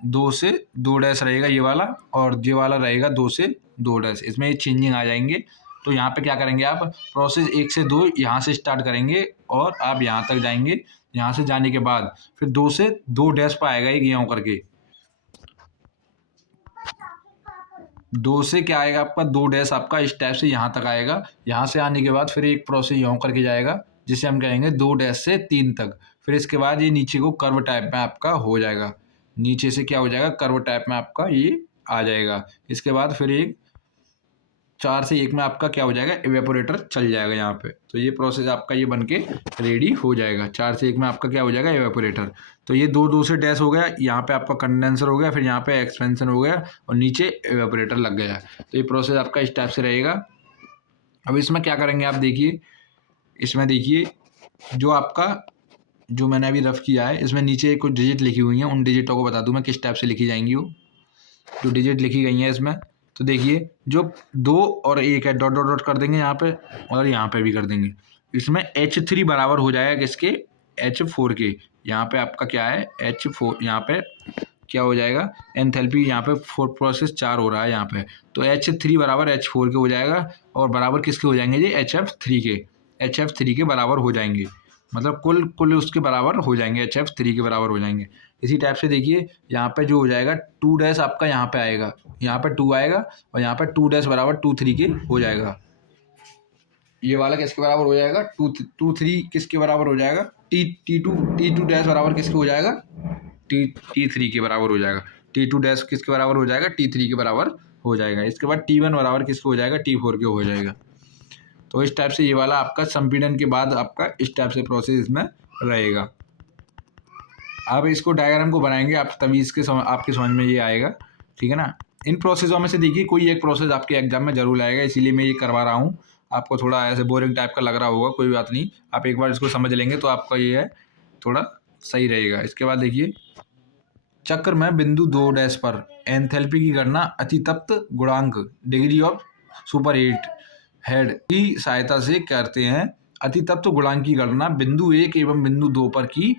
2 से 2 डैश रहेगा ये वाला, और ये वाला रहेगा 2 से 2 डैश, इसमें ये चेंजिंग आ जाएंगे। तो यहाँ पे क्या करेंगे आप, प्रोसेस 1 से 2 यहाँ से स्टार्ट करेंगे और आप यहाँ तक जाएंगे, यहाँ से जाने के बाद फिर 2 से 2 डैश पर आएगा एक यहाँ करके, 2 से क्या आएगा आपका 2 डैश आपका इस टाइप से यहाँ तक आएगा। यहाँ से आने के बाद फिर एक प्रोसेस यहाँ करके जाएगा जिसे हम कहेंगे 2 डैश से 3 तक। फिर इसके बाद ये नीचे को कर्व टाइप में आपका हो जाएगा, नीचे से क्या हो जाएगा, कर्व टाइप में आपका ये आ जाएगा। इसके बाद फिर एक 4 से 1 में आपका क्या हो जाएगा, इवेपोरेटर चल जाएगा यहाँ पे। तो ये प्रोसेस आपका ये बन के रेडी हो जाएगा। 4 से 1 में आपका क्या हो जाएगा, इवेपोरेटर। तो ये 2 से डैश हो गया, यहाँ पे आपका कंडेंसर हो गया, फिर यहाँ पे एक्सपेंशन हो गया और नीचे इवेपोरेटर लग गया। तो ये प्रोसेस आपका इस टाइप से रहेगा। अब इसमें क्या करेंगे आप देखिए, इसमें देखिए जो आपका जो मैंने अभी रफ किया है, इसमें नीचे कुछ डिजिट लिखी हुई हैं, उन डिजिटों को बता दूँ मैं किस टाइप से लिखी जाएंगी। वो जो डिजिट लिखी गई हैं इसमें, तो देखिए जो 2 और 1 है, डॉट डॉट डॉट कर देंगे यहाँ पे और यहाँ पे भी कर देंगे। इसमें H3 बराबर हो जाएगा किसके, H4 के। यहाँ पे आपका क्या है, H4, यहाँ पे क्या हो जाएगा, एंथैल्पी यहाँ पे 4 प्रोसेस 4 हो रहा है यहाँ पे, तो H3 बराबर H4 के हो जाएगा और बराबर किसके हो जाएंगे जी, HF3 के, HF3 के बराबर हो जाएंगे, मतलब कुल उसके बराबर हो जाएंगे, HF3 के बराबर हो जाएंगे। इसी टाइप से देखिए यहाँ पे जो हो जाएगा 2 डैश आपका यहाँ पे आएगा, यहाँ पे 2 आएगा और यहाँ पे 2 डैश बराबर 2 3 के हो जाएगा। ये वाला किसके बराबर हो जाएगा, 2 3 किसके बराबर हो जाएगा, T2 डैश बराबर किसके हो जाएगा, T3 के बराबर हो जाएगा। T2 डैश किसके बराबर हो जाएगा, T3 के बराबर हो जाएगा। इसके बाद T1 बराबर किसके हो जाएगा, T4 के हो जाएगा। तो इस टाइप से ये वाला आपका संपीड़न के बाद आपका इस टाइप से प्रोसेस इसमें रहेगा। अब इसको डायग्राम को बनाएंगे आप, तभी इसके आपके समझ में ये आएगा, ठीक है ना। इन प्रोसेसों में से देखिए कोई एक प्रोसेस आपके एग्जाम में जरूर आएगा, इसीलिए मैं ये करवा रहा हूँ। आपको थोड़ा ऐसे बोरिंग टाइप का लग रहा होगा, कोई बात नहीं, आप एक बार इसको समझ लेंगे तो आपका ये है थोड़ा सही रहेगा। इसके बाद देखिए, चक्र में बिंदु 2 डैश पर एंथैल्पी की गणना अतितप्त गुणांक degree of super heat head की सहायता से करते हैं। अतितप्त गुणांक की गणना बिंदु 1 एवं बिंदु 2 पर की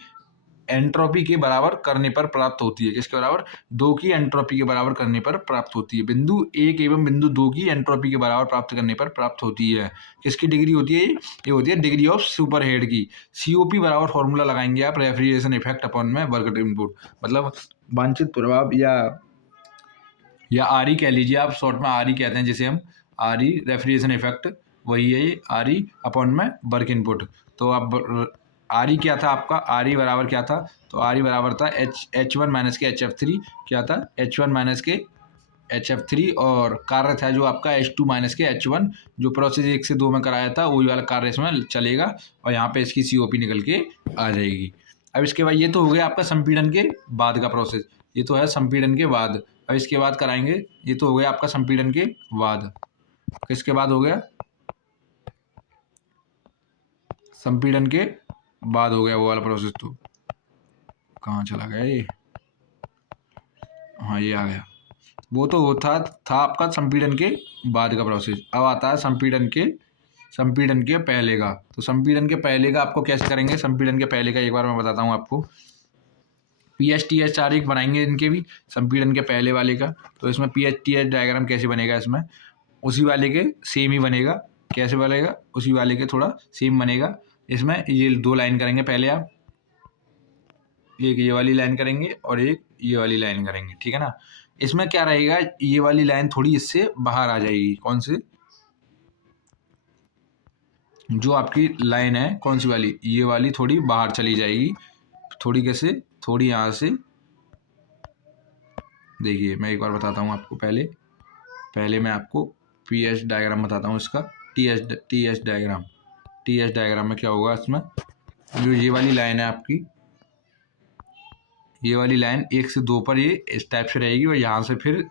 एंट्रोपी के बराबर करने पर प्राप्त होती है। किसके बराबर, 2 की एंट्रोपी के बराबर करने पर प्राप्त होती है। बिंदु 1 एवं बिंदु 2 की एंट्रोपी के बराबर प्राप्त करने पर प्राप्त होती है। किसकी डिग्री होती है, ये होती है डिग्री ऑफ सुपर हेड की। COP बराबर फॉर्मूला लगाएंगे आप, रेफ्रिजरेशन इफेक्ट अपॉन में वर्क इनपुट, मतलब वांछित प्रभाव या RE कह लीजिए आप, शॉर्ट में RE कहते हैं जिसे हम, RE रेफ्रिजरेशन इफेक्ट, वही है ये RE अपॉन में वर्क इनपुट। तो अब RE क्या था आपका, RE बराबर क्या था, तो RE बराबर था H1 माइनस के HF3, क्या था H1 माइनस के HF3, और कार्य था जो आपका H2 माइनस के H1, जो प्रोसेस 1 से 2 में कराया था वही वाला कार्य इसमें चलेगा और यहाँ पे इसकी COP निकल के आ जाएगी। अब इसके बाद ये तो हो गया आपका संपीड़न के बाद का प्रोसेस, ये तो है संपीड़न के बाद। अब इसके बाद कराएंगे, ये तो हो गया आपका संपीड़न के बाद, किसके बाद हो गया, संपीड़न के बाद हो गया वो वाला प्रोसेस। तो कहाँ चला गया ये, हाँ ये आ गया। वो तो वो था आपका संपीड़न के बाद का प्रोसेस। अब आता है संपीड़न के पहले का। तो संपीड़न के पहले का आपको कैसे करेंगे, संपीड़न के पहले का एक बार मैं बताता हूँ आपको। PHTH तारीख बनाएंगे इनके भी, संपीड़न के पहले वाले का। तो इसमें PHTH डायग्राम कैसे बनेगा, इसमें उसी वाले के सेम ही बनेगा। कैसे बनेगा? उसी वाले के थोड़ा सेम बनेगा। इसमें ये 2 लाइन करेंगे पहले आप, एक ये वाली लाइन करेंगे और एक ये वाली लाइन करेंगे, ठीक है ना। इसमें क्या रहेगा, ये वाली लाइन थोड़ी इससे बाहर आ जाएगी। कौन से? जो आपकी लाइन है कौन सी वाली, ये वाली थोड़ी बाहर चली जाएगी। थोड़ी कैसे? थोड़ी यहाँ से, देखिए मैं एक बार बताता हूँ आपको। पहले मैं आपको पी एच डायग्राम बताता हूँ इसका। टी एच डायग्राम में क्या होगा, इसमें जो ये वाली लाइन है आपकी, ये वाली लाइन 1 से 2 पर ये इस टाइप से रहेगी और यहाँ से फिर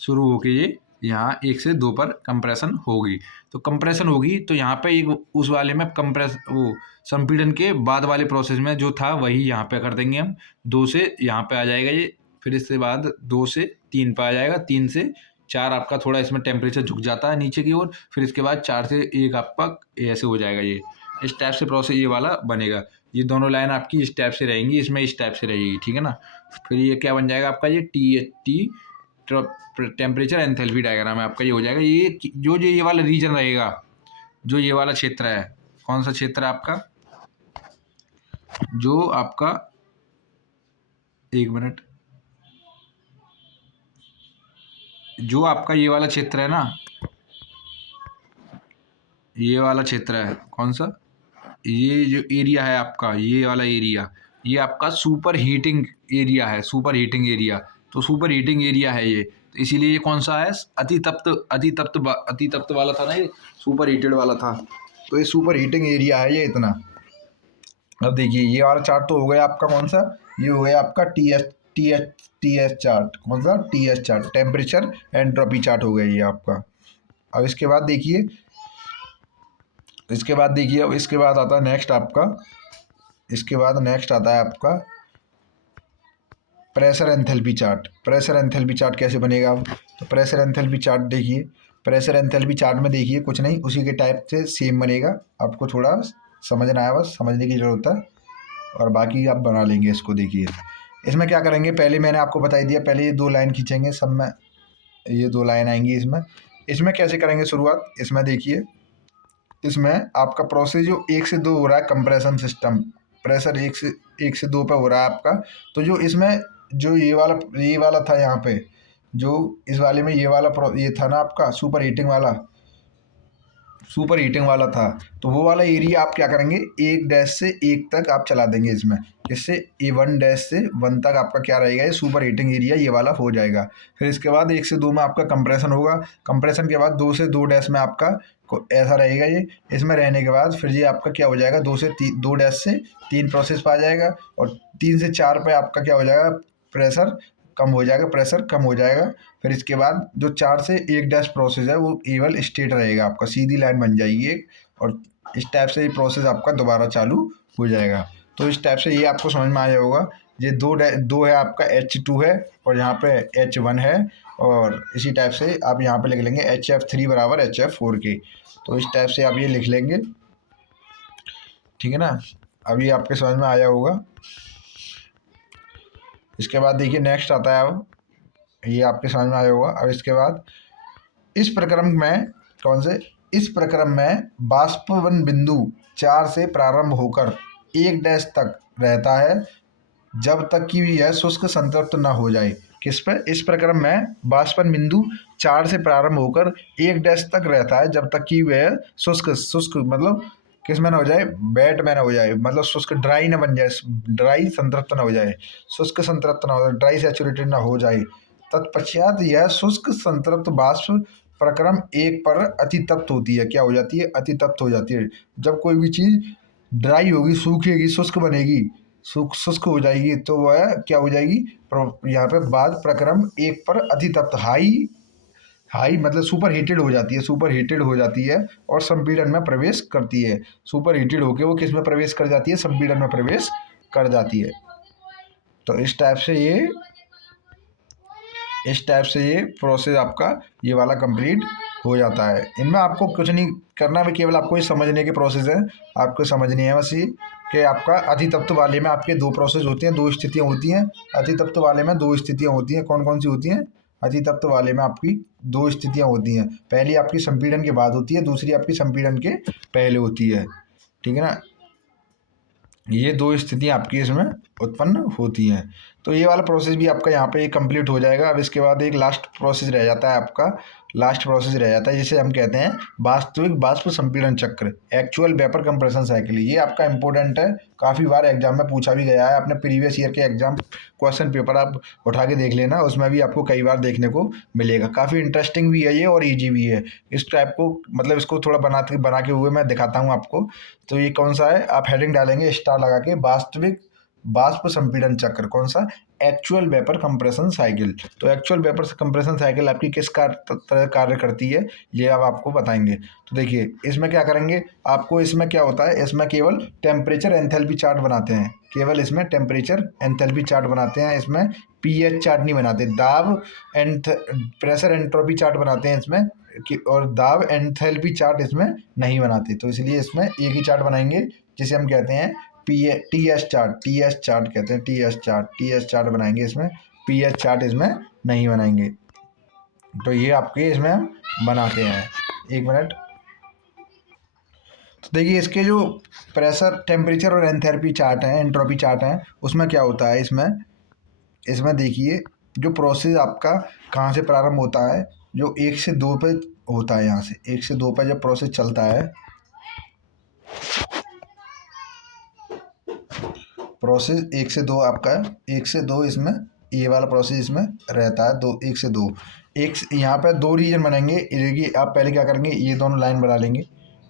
शुरू होके ये यहाँ 1 से 2 पर कंप्रेशन होगी। तो कंप्रेशन होगी तो यहाँ पे एक उस वाले में वो संपीड़न के बाद वाले प्रोसेस में जो था वही यहाँ पे कर देंगे हम। 2 से यहाँ पे आ जाएगा ये, फिर इसके बाद 2 से 3 पे आ जाएगा, 3 से 4 आपका थोड़ा इसमें टेम्परेचर झुक जाता है नीचे की ओर, फिर इसके बाद 4 से 1 आपका ऐसे हो जाएगा। ये इस टाइप से प्रोसेस ये वाला बनेगा। ये दोनों लाइन आपकी इस टाइप से रहेंगी, इसमें इस टाइप से रहेगी, ठीक है ना। फिर ये क्या बन जाएगा आपका, ये टी टेम्परेचर एंथैल्पी डायग्राम है आपका, ये हो जाएगा। ये वाला रीजन रहेगा, जो ये वाला क्षेत्र है, कौन सा क्षेत्र है आपका, जो आपका, एक मिनट, जो आपका ये वाला क्षेत्र है ना, ये वाला क्षेत्र है कौन सा, ये जो एरिया है आपका, ये वाला एरिया, ये आपका सुपर हीटिंग एरिया है। सुपर हीटिंग एरिया, तो सुपर हीटिंग एरिया है ये, तो इसीलिए ये कौन सा है, अतितप्त वाला था ना, ये सुपर हीटेड वाला था, तो ये सुपर हीटिंग एरिया है ये इतना। अब देखिए ये वाला चार्ट तो हो गया आपका, कौन सा, ये हो गया आपका टी एच चार्ट। कौन सा? T H chart, temperature entropy chart हो गया ये आपका। अब इसके बाद देखिए, अब इसके बाद आता है नेक्स्ट आपका, इसके बाद नेक्स्ट आता है आपका pressure enthalpy chart. Pressure enthalpy chart कैसे बनेगा? तो प्रेशर एंथैल्पी चार्ट देखिए, प्रेशर एंथैल्पी चार्ट में देखिए कुछ नहीं, उसी के टाइप से सेम बनेगा। आपको थोड़ा समझना है, बस समझने की ज़रूरत है, और बाकी आप बना लेंगे इसको। देखिए इसमें क्या करेंगे, पहले मैंने आपको बता दिया, पहले ये 2 लाइन खींचेंगे, सब में ये 2 लाइन आएंगी। इसमें कैसे करेंगे शुरुआत, इसमें देखिए, इसमें आपका प्रोसेस जो 1 से 2 हो रहा है, कंप्रेशन सिस्टम, प्रेशर 1 से 2 पे हो रहा है आपका। तो जो इसमें जो ये वाला था यहाँ पे, जो इस वाले में ये था ना आपका सुपर हीटिंग वाला था, तो वो वाला एरिया आप क्या करेंगे, 1 से 1 तक आप चला देंगे इसमें, जिससे A1 से 1 तक आपका क्या रहेगा, ये सुपर हीटिंग एरिया ये वाला हो जाएगा। फिर इसके बाद 1 से 2 में आपका कंप्रेशन होगा, कंप्रेशन के बाद 2 से 2 में आपका ऐसा रहेगा ये। इसमें रहने के बाद फिर ये आपका क्या हो जाएगा, 2 से 3 प्रोसेस पे आ जाएगा, और 3 से 4 पे आपका क्या हो जाएगा, प्रेशर कम हो जाएगा। फिर इसके बाद जो 4 से 1 प्रोसेस है वो केवल स्ट्रेट रहेगा, आपका सीधी लाइन बन जाएगी एक, और इस टाइप से ये प्रोसेस आपका दोबारा चालू हो जाएगा। तो इस टाइप से ये आपको समझ में आया होगा। ये दो है आपका, H2 है और यहाँ पे H1 है, और इसी टाइप से आप यहाँ पे लिख लेंगे HF3 बराबर HF4 के। तो इस टाइप से आप ये लिख लेंगे, ठीक है ना। अभी आपके समझ में आया होगा। इसके बाद देखिए नेक्स्ट आता है, अब ये आपके समझ में आया होगा। अब इसके बाद इस प्रक्रम में बाष्पवन बिंदु 4 से प्रारंभ होकर 1 तक रहता है, जब तक कि यह शुष्क संतृप्त न हो जाए। किस पे? इस प्रक्रम में बाष्पन बिंदु 4 से प्रारंभ होकर 1 तक रहता है, जब तक कि वह शुष्क मतलब किस में ना हो जाए, वेट में ना हो जाए, मतलब शुष्क ड्राई ना बन जाए, ड्राई संतृप्त ना हो जाए, शुष्क संतृप्त ना हो जाए, ड्राई सैचुरेटेड ना हो जाए। तत्पश्चात यह शुष्क संतृप्त बाष्प प्रक्रम 1 पर अतितप्त होती है। क्या हो जाती है? अतितप्त हो जाती है। जब कोई भी चीज़ ड्राई होगी, सूखेगी, शुष्क बनेगी, शुष्क हो जाएगी, तो वह क्या हो जाएगी, यहाँ पे बाद प्रक्रम 1 पर अतितप्त हाई मतलब सुपर हीटेड हो जाती है, और संपीड़न में प्रवेश करती है। सुपर हीटेड होकर वो किस में प्रवेश कर जाती है, संपीड़न में प्रवेश कर जाती है। तो इस टाइप से ये प्रोसेस आपका ये वाला कंप्लीट हो जाता है। इनमें आपको कुछ नहीं करना है, केवल आपको ये समझने के प्रोसेस है, आपको समझनी है बस ये कि आपका अतितप्त वाले में आपके 2 प्रोसेस होते हैं, 2 स्थितियाँ होती हैं। अतितप्त वाले में 2 स्थितियाँ होती हैं, कौन कौन सी होती हैं? अतितप्त वाले में आपकी दो स्थितियां होती हैं। पहली आपकी संपीड़न के बाद होती है, दूसरी आपकी संपीड़न के पहले होती है। ठीक है ना, ये दो स्थितियां आपकी इसमें उत्पन्न होती हैं। तो ये वाला प्रोसेस भी आपका यहाँ पे कंप्लीट हो जाएगा। अब इसके बाद एक लास्ट प्रोसेस रह जाता है आपका, लास्ट प्रोसेस रह जाता है जिसे हम कहते हैं वास्तविक वाष्प संपीड़न चक्र, एक्चुअल वेपर कंप्रेशन साइकिल। ये आपका इंपॉर्टेंट है, काफ़ी बार एग्जाम में पूछा भी गया है। अपने प्रीवियस ईयर के एग्जाम क्वेश्चन पेपर आप उठा के देख लेना, उसमें भी आपको कई बार देखने को मिलेगा। काफ़ी इंटरेस्टिंग भी है ये और ईजी भी है। इस टाइप को मतलब इसको थोड़ा बना के हुए मैं दिखाता हूँ आपको। तो ये कौन सा है, आप हेडिंग डालेंगे स्टार लगा के, वास्तविक वाष्प संपीड़न चक्र। कौन सा, एक्चुअल वेपर कंप्रेशन साइकिल। तो एक्चुअल वेपर कंप्रेशन साइकिल आपकी किस तरह कार्य करती है ये अब आपको बताएंगे। तो देखिए इसमें क्या करेंगे, आपको इसमें क्या होता है, इसमें केवल टेम्परेचर एंथैल्पी चार्ट बनाते हैं, केवल इसमें टेम्परेचर एंथैल्पी चार्ट बनाते हैं। इसमें पीएच चार्ट नहीं बनाते, दाब एंड प्रेशर एंट्रोपी चार्ट बनाते हैं इसमें और दाब एंथैल्पी चार्ट इसमें नहीं बनाते। तो इसलिए इसमें एक ही चार्ट बनाएंगे जिसे हम कहते हैं टीएस चार्ट, टीएस चार्ट कहते हैं, टीएस चार्ट बनाएंगे इसमें, पीएच चार्ट इसमें नहीं बनाएंगे। तो ये आपके इसमें हम बनाते हैं। एक मिनट, तो देखिए इसके जो प्रेशर टेम्परेचर और एंथैल्पी चार्ट हैं, एंट्रोपी चार्ट हैं, उसमें क्या होता है, इसमें देखिए जो प्रोसेस आपका कहाँ से प्रारंभ होता है, जो 1 से 2 पे होता है। यहाँ से 1 से 2 पे जब प्रोसेस चलता है, प्रोसेस 1 से 2 आपका 1 से 2 इसमें ये वाला प्रोसेस इसमें रहता है। 1 से 2 यहाँ पर 2 रीजन बनेंगे। देखिए आप पहले क्या करेंगे, ये दोनों लाइन बना लेंगे,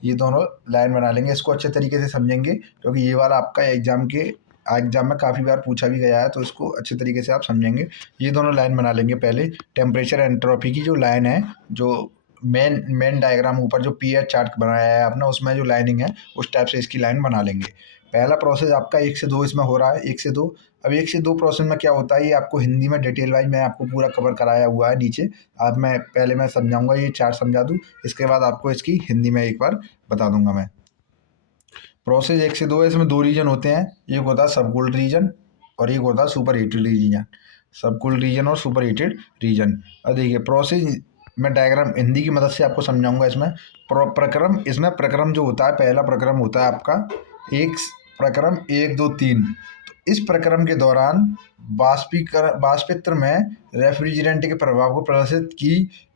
ये दोनों लाइन बना लेंगे। इसको अच्छे तरीके से समझेंगे क्योंकि ये वाला आपका एग्जाम में काफ़ी बार पूछा भी गया है, तो इसको अच्छे तरीके से आप समझेंगे। ये दोनों लाइन बना लेंगे पहले। टेम्परेचर एंट्रोपी की जो लाइन है, जो मेन डायग्राम ऊपर जो पीएच चार्ट बनाया है आपने, उसमें जो लाइनिंग है उस टाइप से इसकी लाइन बना लेंगे। पहला प्रोसेस आपका 1 से 2 इसमें हो रहा है, 1 से 2। अब 1 से 2 प्रोसेस में क्या होता है, ये आपको हिंदी में डिटेल वाइज मैं आपको पूरा कवर कराया हुआ है नीचे। अब मैं समझाऊंगा, ये चार्ट समझा दूँ, इसके बाद आपको इसकी हिंदी में एक बार बता दूंगा मैं। प्रोसेस 1 से 2 है, इसमें 2 रीजन होते हैं, एक होता है सबकूल्ड रीजन और एक होता है सुपर हीटेड रीजन। सबकूल्ड रीजन और सुपर हीटेड रीजन। अब देखिए प्रोसेस मैं डायग्राम हिंदी की मदद से आपको समझाऊंगा। प्रक्रम, इसमें प्रक्रम जो होता है, पहला प्रक्रम होता है आपका प्रक्रम 1 2 3। तो इस प्रक्रम के दौरान वाष्पित्र में रेफ्रिजरेंट के प्रभाव को प्रदर्शित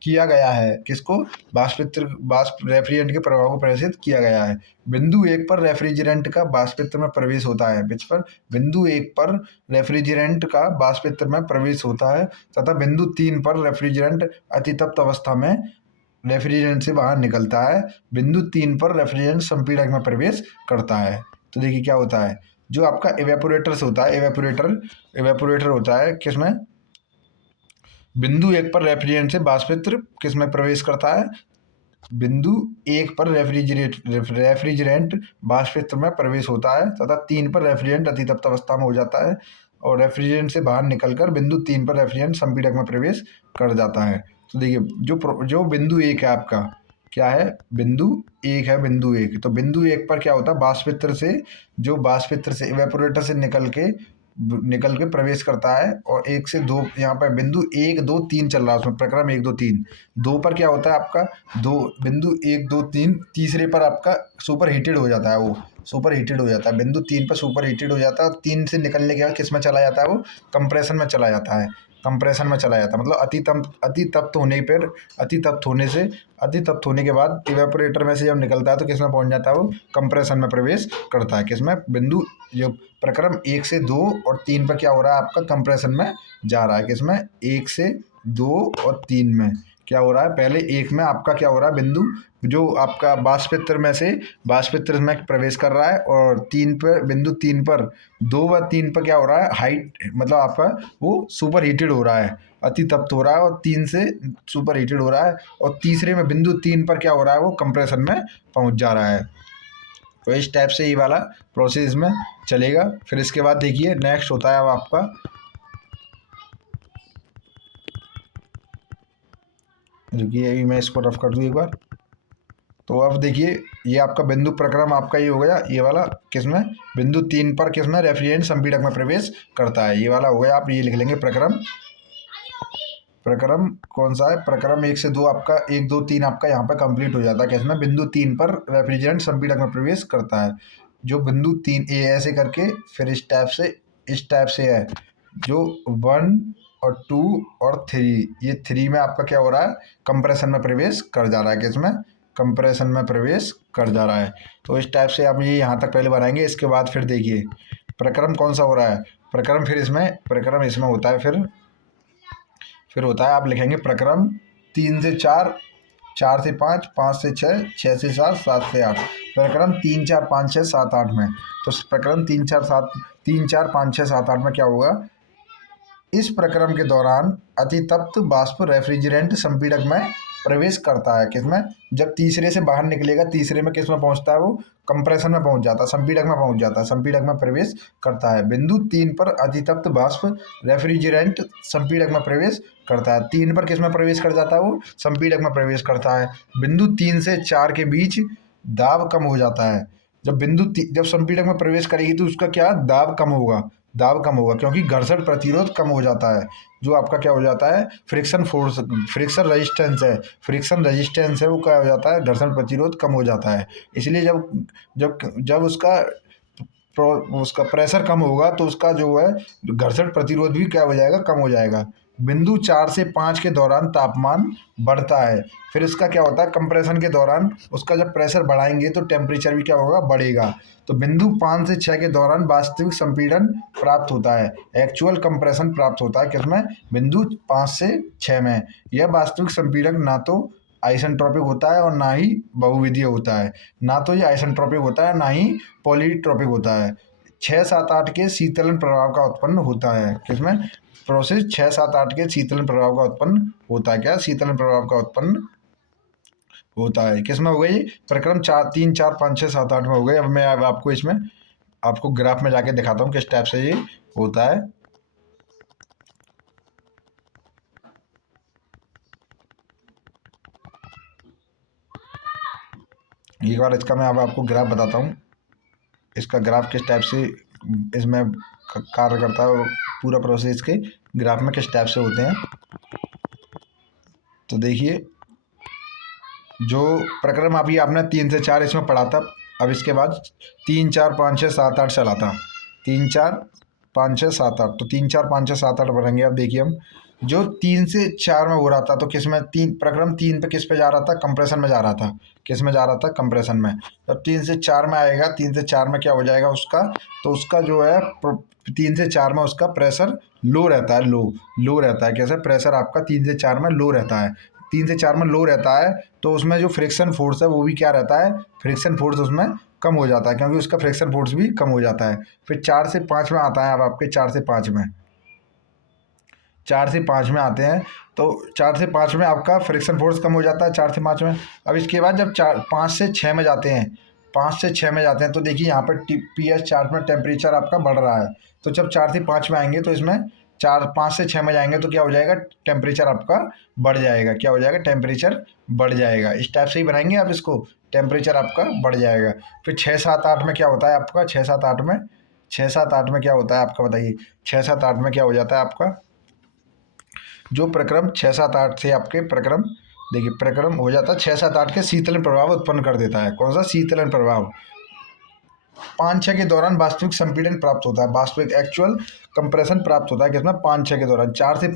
किया गया है। किसको, रेफ्रिजरेंट के प्रभाव को प्रदर्शित किया गया है। बिंदु 1 पर रेफ्रिजरेंट का वाष्पित्र में प्रवेश होता है, बिंदु 1 पर रेफ्रिजरेंट का वाष्पित्र में प्रवेश होता है तथा बिंदु 3 पर रेफ्रिजरेंट अतितप्त अवस्था में रेफ्रिजरेंट से बाहर निकलता है। बिंदु 3 पर रेफ्रिजरेंट संपीड़क में प्रवेश करता है। तो देखिए क्या होता है, जो आपका एवेपोरेटर होता है, एवेपोरेटर होता है किसमें, बिंदु 1 पर रेफ्रिजरेंट से वाष्पित्र किसमें प्रवेश करता है, बिंदु 1 पर रेफ्रिजरेंट वाष्पित्र में प्रवेश होता है तथा 3 पर रेफ्रिजरेंट अतितप्त अवस्था में हो जाता है और रेफ्रिजरेंट से बाहर निकलकर बिंदु 3 पर रेफ्रिजरेंट संपीड़क में प्रवेश कर जाता है। तो देखिए जो बिंदु 1 है आपका, क्या है, बिंदु 1 है, बिंदु 1। तो बिंदु 1 पर क्या होता है, वाष्पित्र से इवेपोरेटर से निकल के प्रवेश करता है और 1 से 2 यहाँ पर बिंदु 1 2 3 चल रहा है उसमें, प्रक्रम 1 2 3। 2 पर क्या होता है आपका, बिंदु 1 2 3, तीसरे पर आपका सुपर हीटेड हो जाता है, वो सुपर हीटेड हो जाता है। बिंदु 3 पर सुपर हीटेड हो जाता है और 3 से निकलने के बाद किस में चला जाता है, वो कंप्रेशन में चला जाता है। मतलब अतितप्त होने के बाद इवेपोरेटर में से जब निकलता है तो किस में पहुंच जाता है, वो कंप्रेशन में प्रवेश करता है। किसमें, बिंदु जो प्रक्रम 1 से 2 और 3 पर क्या हो रहा है आपका, कंप्रेशन में जा रहा है। किसमें, 1 से 2 और 3 में क्या हो रहा है, पहले 1 में आपका क्या हो रहा है, बिंदु जो आपका वाष्पित्र में प्रवेश कर रहा है और बिंदु 3 पर 2 व 3 पर क्या हो रहा है, हाइट मतलब आपका वो सुपर हीटेड हो रहा है, अतितप्त हो रहा है और 3 से सुपर हीटेड हो रहा है और तीसरे में बिंदु 3 पर क्या हो रहा है, वो कंप्रेशन में पहुंच जा रहा है। तो इस टाइप से ये वाला प्रोसेस में चलेगा। फिर इसके बाद देखिए नेक्स्ट होता है अब आपका, रुकिए अभी मैं इसको रफ कर दूँ एक बार। तो अब देखिए ये आपका बिंदु प्रक्रम आपका ये हो गया, ये वाला किसमें, बिंदु 3 पर किसमें, रेफ्रिजरेंट संपीड़क में प्रवेश करता है, ये वाला हो गया। आप ये लिख लेंगे प्रक्रम प्रक्रम कौन सा है, प्रक्रम 1 से 2 आपका 1 2 3 आपका यहाँ पर कंप्लीट हो जाता है। किसमें, बिंदु 3 पर रेफ्रिजरेंट संपीड़क में प्रवेश करता है। जो बिंदु 3 ए ऐसे करके फिर इस टाइप से है, जो 1 और 2 और 3, ये 3 में आपका क्या हो रहा है, कंप्रेशन में प्रवेश कर जा रहा है। किसमें, कंप्रेशन में प्रवेश कर जा रहा है। तो इस टाइप से आप ये यहाँ तक पहले बनाएंगे। इसके बाद फिर देखिए प्रक्रम कौन सा हो रहा है, प्रक्रम इसमें होता है, फिर होता है, आप लिखेंगे प्रक्रम 3 से 4, 4 से 5, 5 से 6, 6 से 7, 7 से 8, प्रक्रम 3 4 5 6 7 8 में। तो प्रक्रम 3 4 5 6 7 8 में क्या होगा, इस प्रक्रम के दौरान अतितप्त वाष्प रेफ्रिजरेंट संपीड़क में प्रवेश करता है। किसमें, जब तीसरे से बाहर निकलेगा, तीसरे में किसमें पहुंचता है, वो कंप्रेशन में पहुंच जाता है, संपीड़क में पहुंच जाता है, संपीड़क में प्रवेश करता है। बिंदु 3 पर अतितप्त वाष्प रेफ्रिजरेंट संपीड़क में प्रवेश करता है। 3 पर किसमें प्रवेश कर जाता है, वो संपीड़क में प्रवेश करता है। बिंदु 3 से 4 के बीच दाब कम हो जाता है। जब संपीड़क में प्रवेश करेगी तो उसका क्या, दाब कम होगा, क्योंकि घर्षण प्रतिरोध कम हो जाता है। जो आपका क्या हो जाता है, फ्रिक्शन रेजिस्टेंस है, वो क्या हो जाता है, घर्षण प्रतिरोध कम हो जाता है। इसलिए जब उसका प्रेशर कम होगा तो उसका जो है घर्षण प्रतिरोध भी क्या हो जाएगा, कम हो जाएगा। बिंदु 4 से 5 के दौरान तापमान बढ़ता है। फिर इसका क्या होता है, कंप्रेशन के दौरान उसका जब प्रेशर बढ़ाएंगे तो टेम्परेचर भी क्या होगा, बढ़ेगा। तो बिंदु 5 से 6 के दौरान वास्तविक संपीड़न प्राप्त होता है, एक्चुअल कंप्रेशन प्राप्त होता है। किसमें, बिंदु 5 से 6 में। यह वास्तविक संपीड़क ना तो आइसेंट्रोपिक होता है और ना ही बहुविधीय होता है, ना तो ये आइसेंट्रोपिक होता है, ना ही पॉलीट्रोपिक होता है। 6 7 8 के शीतलन प्रभाव का उत्पन्न होता है। किसमें, प्रोसेस 6 7 8 के शीतलन प्रभाव का उत्पन्न होता है। क्या, शीतलन प्रभाव का उत्पन्न होता है। किसमें हो गई, प्रक्रम 4 3 4 5 6 7 8 में हो गए। अब मैं आपको इसमें आपको ग्राफ में जाके दिखाता हूँ किस टाइप से ये होता है। एक बार इसका मैं अब आपको ग्राफ बताता हूँ, इसका ग्राफ किस टाइप से इसमें कार्य करता है और पूरा प्रोसेस के ग्राफ में किस टाइप से होते हैं। तो देखिए, जो प्रक्रम अभी आपने 3 से 4 इसमें पढ़ा था, अब इसके बाद 3 4 5 6 7 8 चला था, 3 4 5 6 7 8, तो 3 4 5 6 7 8 बढ़ेंगे। अब देखिए हम जो 3 से 4 में हो रहा था, तो किस में, प्रक्रम 3 पे किस पे जा रहा था, कंप्रेशन में जा रहा था। किस में जा रहा था, कंप्रेशन में। जब 3 से 4 में आएगा, 3 से 4 में क्या हो जाएगा उसका, तो उसका जो है 3 से 4 में उसका प्रेशर लो रहता है, लो रहता है। कैसे, प्रेशर आपका 3 से 4 में लो रहता है, 3 से 4 में लो रहता है। तो उसमें जो फ्रिक्शन फोर्स है वो भी क्या रहता है, फ्रिक्शन फोर्स उसमें कम हो जाता है, क्योंकि उसका फ्रिक्शन फोर्स भी कम हो जाता है। फिर 4 से 5 में आता है, अब आपके 4 से 5 में आते हैं, तो 4 से 5 में आपका फ्रिक्शन फोर्स कम हो जाता है, 4 से 5 में। अब इसके बाद जब 5 से 6 में जाते हैं, 5 से 6 में जाते हैं, तो देखिए यहाँ पर PS चार्ट में टेम्परेचर आपका बढ़ रहा है। तो जब 4 से 5 में आएंगे तो इसमें 5 से 6 में जाएंगे तो क्या हो जाएगा, टेम्परेचर आपका बढ़ जाएगा। क्या हो जाएगा, टेम्परेचर बढ़ जाएगा। इस टाइप से ही बनाएंगे आप इसको, टेम्परेचर आपका बढ़ जाएगा। फिर 6 7 8 में क्या होता है आपका, 6 7 8 में क्या होता है आपका, बताइए। 6 7 8 में क्या हो जाता है आपका, जो प्रक्रम 6 7 8 से आपके प्रक्रम, देखिए प्रक्रम हो जाता है 6 7 8 के शीतलन प्रभाव उत्पन्न कर देता है। कौन सा, शीतलन प्रभाव। 5 6 के दौरान वास्तविक संपीड़न प्राप्त होता है, वास्तविक एक्चुअल कंप्रेशन प्राप्त होता है। किसमें, 5 6 के दौरान। 4 से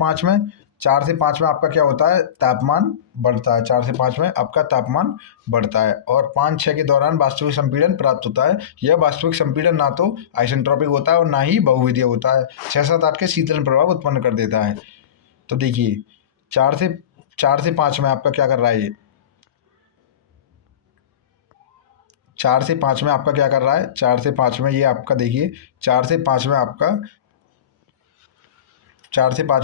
5 में आपका क्या होता है, तापमान बढ़ता है। 4 से 5 में आपका तापमान बढ़ता है और 5 6 के दौरान वास्तविक संपीड़न प्राप्त होता है। यह वास्तविक संपीड़न ना तो आइसेंट्रोपिक होता है और ना ही बहुविधीय होता है। 6 7 8 के शीतलन प्रभाव उत्पन्न कर देता है। तो देखिए 4 से 5 में आपका क्या कर रहा है, ये 4 से 5 में आपका क्या कर रहा है, 4 से 5 में ये आपका देखिए 4 से 5 में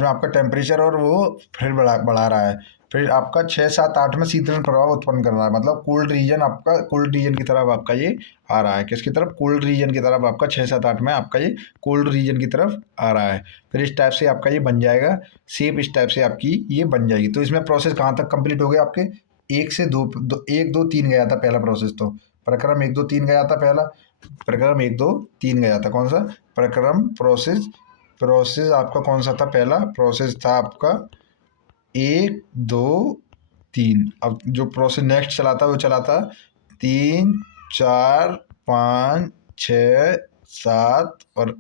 आपका टेम्परेचर और वो फिर बढ़ा रहा है। फिर आपका 6 7 8 में शीतलन प्रभाव उत्पन्न कर रहा है, मतलब कोल्ड रीजन की तरफ आपका ये आ रहा है। किसकी तरफ, कोल्ड रीजन की तरफ आपका 6 7 8 में आपका ये कोल्ड रीजन की तरफ आ रहा है। फिर इस टाइप से आपका ये बन जाएगा शेप, इस टाइप से आपकी ये बन जाएगी। तो इसमें प्रोसेस कहाँ तक कंप्लीट हो गया आपके, 1 से 2 1 2 3 गया था पहला प्रोसेस, तो प्रक्रम 1 2 3 गया था पहला, प्रक्रम 1 2 3 गया था। कौन सा प्रक्रम, प्रोसेस आपका कौन सा था, पहला प्रोसेस था आपका 1 2 3। अब जो प्रोसेस नेक्स्ट चलाता वो चलाता 3 4 5 6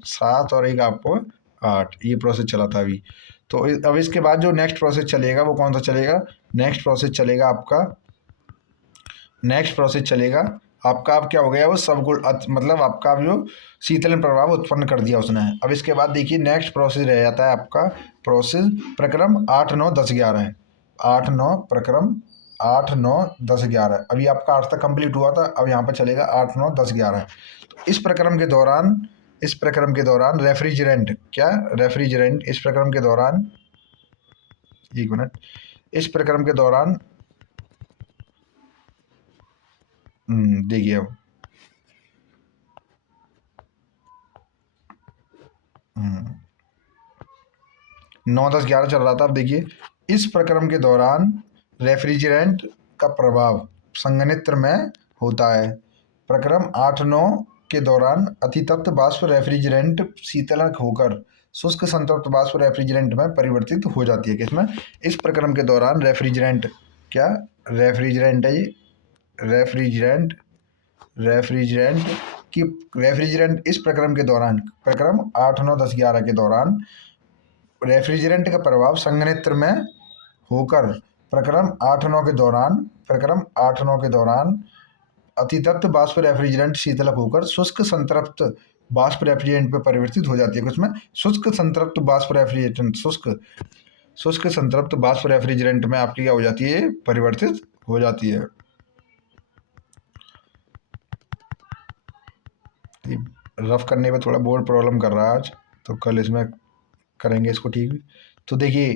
7 और एक आपको 8, ये प्रोसेस चला था अभी। तो अब इसके बाद जो नेक्स्ट प्रोसेस चलेगा वो कौन सा चलेगा? नेक्स्ट प्रोसेस चलेगा आपका अब क्या हो गया, वो सब गुण मतलब आपका अब जो शीतलन प्रभाव उत्पन्न कर दिया उसने। अब इसके बाद देखिए नेक्स्ट प्रोसेस रह जाता है आपका प्रोसेस प्रक्रम 8 9 10 11 है। 8 9 प्रक्रम 8 9 10 11, अभी आपका 8 तक कंप्लीट हुआ था, अब यहाँ पर चलेगा 8 9 10 11। तो इस प्रक्रम के दौरान रेफ्रिजरेंट इस प्रक्रम के दौरान, एक मिनट, इस प्रक्रम के दौरान देखिए अब 9 10 11 चल रहा था। अब देखिए इस प्रक्रम के दौरान रेफ्रिजरेंट का प्रभाव संघनित्र में होता है। प्रक्रम 8 9 के दौरान अतितप्त बाष्प रेफ्रिजरेंट शीतलक होकर शुष्क संतृप्त बाष्प रेफ्रिजरेंट में परिवर्तित हो जाती है। किसमें? इस प्रक्रम के दौरान रेफ्रिजरेंट है ये रेफ्रिजरेंट इस प्रक्रम के दौरान, प्रक्रम 8 9 10 11 के दौरान रेफ्रिजरेंट का प्रभाव संघनित्र में होकर प्रक्रम 8 9 के दौरान अतितप्त बाष्प रेफ्रिजरेंट शीतलक होकर शुष्क संतृप्त बाष्प रेफ्रिजरेंट में परिवर्तित हो जाती है। उसमें शुष्क संतृप्त बाष्प रेफ्रिजरेंट में आपकी क्या हो जाती है? परिवर्तित हो जाती है। रफ करने पे थोड़ा बोर्ड प्रॉब्लम कर रहा है आज, तो कल इसमें करेंगे इसको ठीक। तो देखिए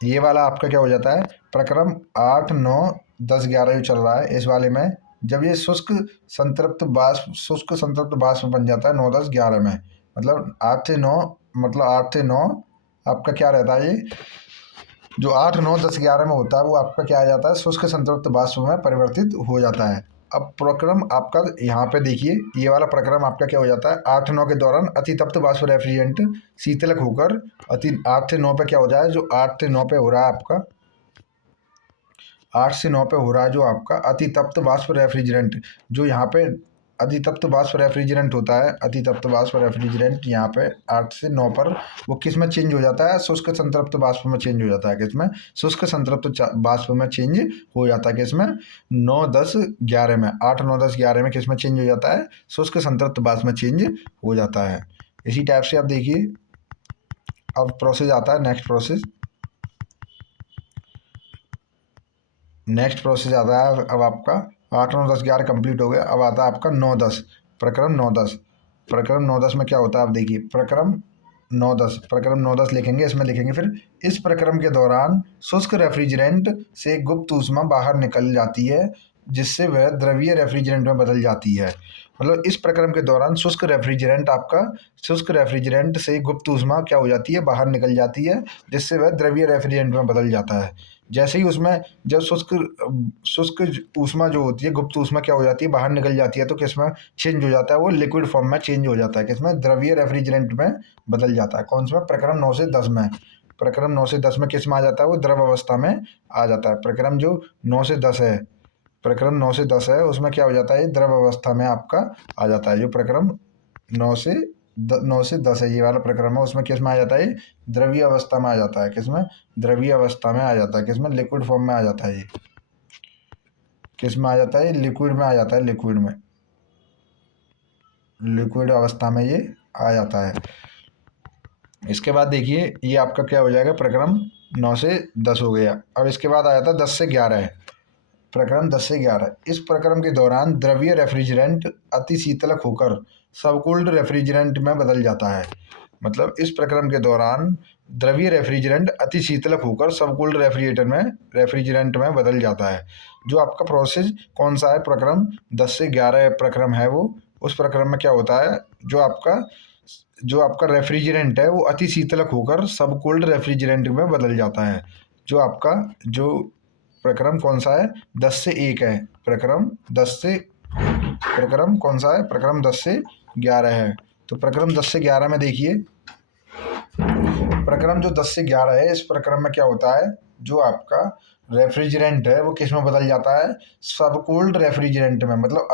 ये वाला आपका क्या हो जाता है? प्रक्रम 8 9 10 11 जो चल रहा है, इस वाले में जब ये शुष्क संतृप्त बाष्प बन जाता है 9 10 11 में, मतलब 8 से 9 आपका क्या रहता है? ये जो 8 9 10 11 में होता है वो आपका क्या आ जाता है? शुष्क संतृप्त बाष्प में परिवर्तित हो जाता है। अब प्रक्रम आपका यहाँ पे देखिए, ये वाला प्रक्रम आपका क्या हो जाता है? 8 9 के दौरान अतितप्त बाष्प रेफ्रिजरेंट शीतलक होकर 8 से 9 पे क्या हो जाए? जो 8 से 9 पे हो रहा है आपका, 8 से 9 पे हो रहा है जो आपका अतितप्त बाष्प रेफ्रिजरेंट, जो यहाँ पे अतितप्त बाष्प रेफ्रिजरेंट होता है, अतितप्त बाष्प रेफ्रिजरेंट यहाँ पे 8 से 9 पर वो किस में चेंज हो जाता है? शुष्क संतृप्त बाष्प में चेंज हो जाता है। किसमें? शुष्क संतृप्त बाष्प में चेंज हो जाता है। किसमें? 9 10 11 में, 8 9 10 11 में किस में चेंज हो जाता है? शुष्क संतृप्त बाष्प में चेंज हो जाता है। इसी टाइप से आप देखिए अब प्रोसेस आता है नेक्स्ट प्रोसेस आता है अब आपका 8 9 10 11 कंप्लीट हो गया। अब आता है आपका 9 10 प्रक्रम 9 10 में क्या होता है? आप देखिए प्रक्रम 9 10 लिखेंगे, इसमें लिखेंगे फिर इस प्रक्रम के दौरान शुष्क रेफ्रिजरेंट से गुप्त ऊष्मा बाहर निकल जाती है, जिससे वह द्रवीय रेफ्रिजरेंट में बदल जाती है। मतलब इस प्रक्रम के दौरान शुष्क रेफ्रिजरेंट से गुप्त ऊष्मा क्या हो जाती है? बाहर निकल जाती है, जिससे वह द्रवीय रेफ्रिजरेंट में बदल जाता है। जैसे ही उसमें जब शुष्क ऊष्मा जो होती है, गुप्त ऊष्मा क्या हो जाती है? बाहर निकल जाती है, तो किसमें चेंज हो जाता है? वो लिक्विड फॉर्म में चेंज हो जाता है। किसमें? द्रवीय रेफ्रिजरेंट में बदल जाता है। कौन सा? प्रक्रम 9 से 10 में। प्रक्रम 9 से 10 में किस में आ जाता है? वो द्रव अवस्था में आ जाता है। प्रक्रम जो 9 से 10 है, प्रक्रम 9 से 10 है, उसमें क्या हो जाता है? द्रव अवस्था में आपका आ जाता है। जो प्रक्रम 9 से 10 है, ये वाला प्रक्रम है, उसमें किस में आ जाता है? द्रवीय अवस्था में आ जाता है। किसमें? द्रवीय अवस्था में आ जाता है। किसमें? लिक्विड फॉर्म में आ जाता है। ये किस में आ जाता है? लिक्विड में आ जाता है। लिक्विड अवस्था में ये आ जाता है। इसके बाद देखिए ये आपका क्या हो जाएगा? प्रक्रम 9 से 10 हो गया। अब इसके बाद आ जाता है 10 से 11 है। प्रक्रम 10 से 11, इस प्रक्रम के दौरान द्रवीय रेफ्रिजरेंट अति शीतलक होकर सबकूल्ड रेफ्रिजरेंट में बदल जाता है। मतलब इस प्रक्रम के दौरान द्रवीय रेफ्रिजरेंट अति शीतलक होकर सबकूल्ड रेफ्रिजरेंट में बदल जाता है। जो आपका प्रोसेस कौन सा है? प्रक्रम 10 से 11 प्रक्रम है वो। उस प्रक्रम में क्या होता है? जो आपका रेफ्रिजरेंट है वो अति शीतलक होकर सबकूल्ड रेफ्रिजरेंट में बदल जाता है। जो प्रक्रम कौन सा है? 10 से 1 है। प्रक्रम कौन सा है? प्रक्रम 10 से 11 है। तो प्रक्रम 10 से 11 में देखिए, प्रक्रम जो 10 से 11 है, इस प्रक्रम में क्या होता है? जो आपका रेफ्रिजरेंट है वो किस में बदल जाता है, सब कोल्ड रेफ्रिजरेंट में, मतलब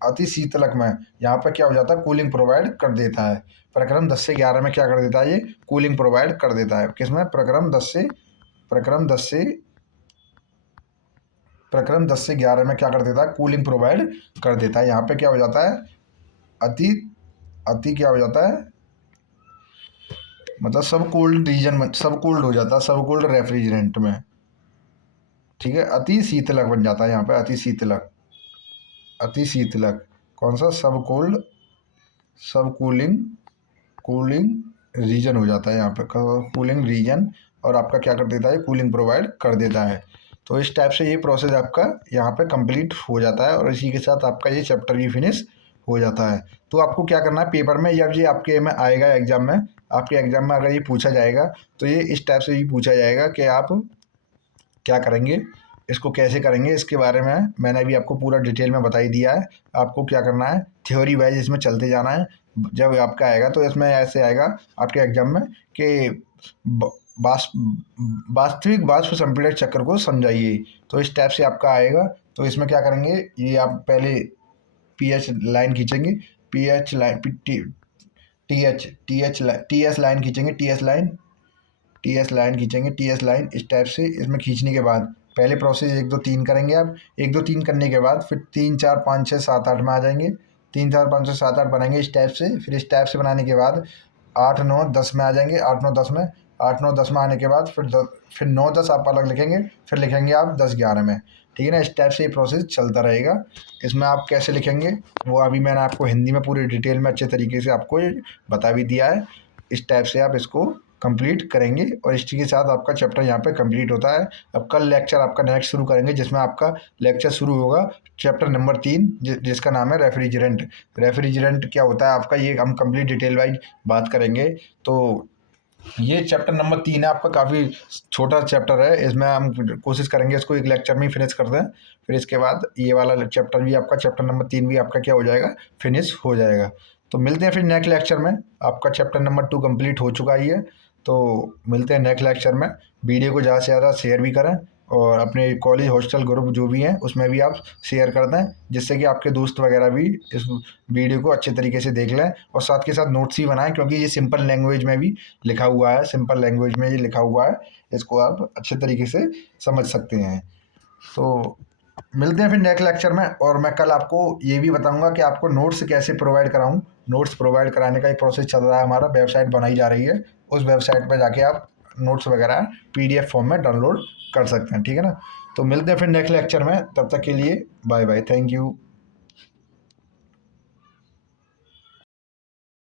अति शीतलक में। यहाँ पे क्या हो जाता है, कूलिंग प्रोवाइड कर देता है। प्रक्रम 10 से 11 में क्या कर देता है, ये कूलिंग प्रोवाइड कर देता है। किसमें, प्रक्रम 10 से 11 में क्या कर देता है, कूलिंग प्रोवाइड कर देता है। यहाँ पे क्या हो जाता है, अति क्या हो जाता है, मतलब सब कोल्ड रीजन में, सब कोल्ड हो जाता है, सब कोल्ड रेफ्रिजरेंट में, ठीक है। अति शीतलक बन जाता है यहाँ पे, अति शीतलक कौन सा, सब कोल्ड, सब कूलिंग रीजन हो जाता है यहाँ पे, कूलिंग रीजन, और आपका क्या कर देता है, कूलिंग प्रोवाइड कर देता है। तो इस टाइप से ये प्रोसेस आपका यहाँ पे कंप्लीट हो जाता है, और इसी के साथ आपका ये चैप्टर भी फिनिश हो जाता है। तो आपको क्या करना है, पेपर में जब ये आपके में आएगा एग्जाम में, आपके एग्जाम में अगर ये पूछा जाएगा तो ये इस टाइप से ही पूछा जाएगा कि आप क्या करेंगे, इसको कैसे करेंगे, इसके बारे में मैंने अभी आपको पूरा डिटेल में बता ही दिया है। आपको क्या करना है, थ्योरी वाइज इसमें चलते जाना है। जब आपका आएगा तो इसमें ऐसे आएगा आपके एग्जाम में कि वास्तविक वाष्प संपीड़क चक्र को समझाइए, तो इस टाइप से आपका आएगा। तो इसमें क्या करेंगे, ये आप पहले पीएच लाइन खींचेंगे, पीएच लाइन, टीएस लाइन खींचेंगे, टीएस लाइन इस टाइप से। इसमें खींचने के बाद पहले प्रोसेस 1 2 3 करेंगे आप, 1 2 3 करने के बाद फिर 3 4 5 6 7 8 में आ जाएंगे, 3 4 5 6 7 8 बनाएंगे इस टाइप से। फिर इस टाइप से बनाने के बाद 8 9 10 में आ जाएंगे, 8 9 10 में, 8 9 10 में आने के बाद फिर 9 10 आप अलग लिखेंगे, फिर लिखेंगे आप 10 11 में, ठीक है ना। इस टाइप से ये प्रोसेस चलता रहेगा। इसमें आप कैसे लिखेंगे वो अभी मैंने आपको हिंदी में पूरी डिटेल में अच्छे तरीके से आपको ये बता भी दिया है। इस टाइप से आप इसको कंप्लीट करेंगे, और इसी के साथ आपका चैप्टर यहाँ पे कंप्लीट होता है। अब कल लेक्चर आपका नेक्स्ट शुरू करेंगे, जिसमें आपका लेक्चर शुरू होगा चैप्टर नंबर 3, जिसका नाम है रेफ्रिजरेंट क्या होता है आपका, ये हम कंप्लीट डिटेल वाइज बात करेंगे। तो ये चैप्टर नंबर 3 है आपका, काफ़ी छोटा चैप्टर है। इसमें हम कोशिश करेंगे इसको एक लेक्चर में ही फिनिश कर दें। फिर इसके बाद ये वाला चैप्टर भी आपका, चैप्टर नंबर 3 भी आपका क्या हो जाएगा, फिनिश हो जाएगा। तो मिलते हैं फिर नेक्स्ट लेक्चर में। आपका चैप्टर नंबर 2 कंप्लीट हो चुका ही है। तो मिलते हैं नेक्स्ट लेक्चर में। वीडियो को ज़्यादा से ज़्यादा शेयर भी करें, और अपने कॉलेज हॉस्टल ग्रुप जो भी हैं उसमें भी आप शेयर कर दें, जिससे कि आपके दोस्त वगैरह भी इस वीडियो को अच्छे तरीके से देख लें, और साथ के साथ नोट्स ही बनाएं, क्योंकि ये सिंपल लैंग्वेज में भी लिखा हुआ है, सिंपल लैंग्वेज में ये लिखा हुआ है, इसको आप अच्छे तरीके से समझ सकते हैं। तो मिलते हैं फिर नेक्स्ट लेक्चर में। और मैं कल आपको ये भी बताऊंगा कि आपको नोट्स कैसे प्रोवाइड कराऊं। नोट्स प्रोवाइड कराने का एक प्रोसेस चल रहा है, हमारा वेबसाइट बनाई जा रही है, उस वेबसाइट पर जाके आप नोट्स वगैरह PDF फॉर्म में डाउनलोड कर सकते हैं, ठीक है ना। तो मिलते हैं फिर नेक्स्ट लेक्चर में, तब तक के लिए बाय बाय, थैंक यू।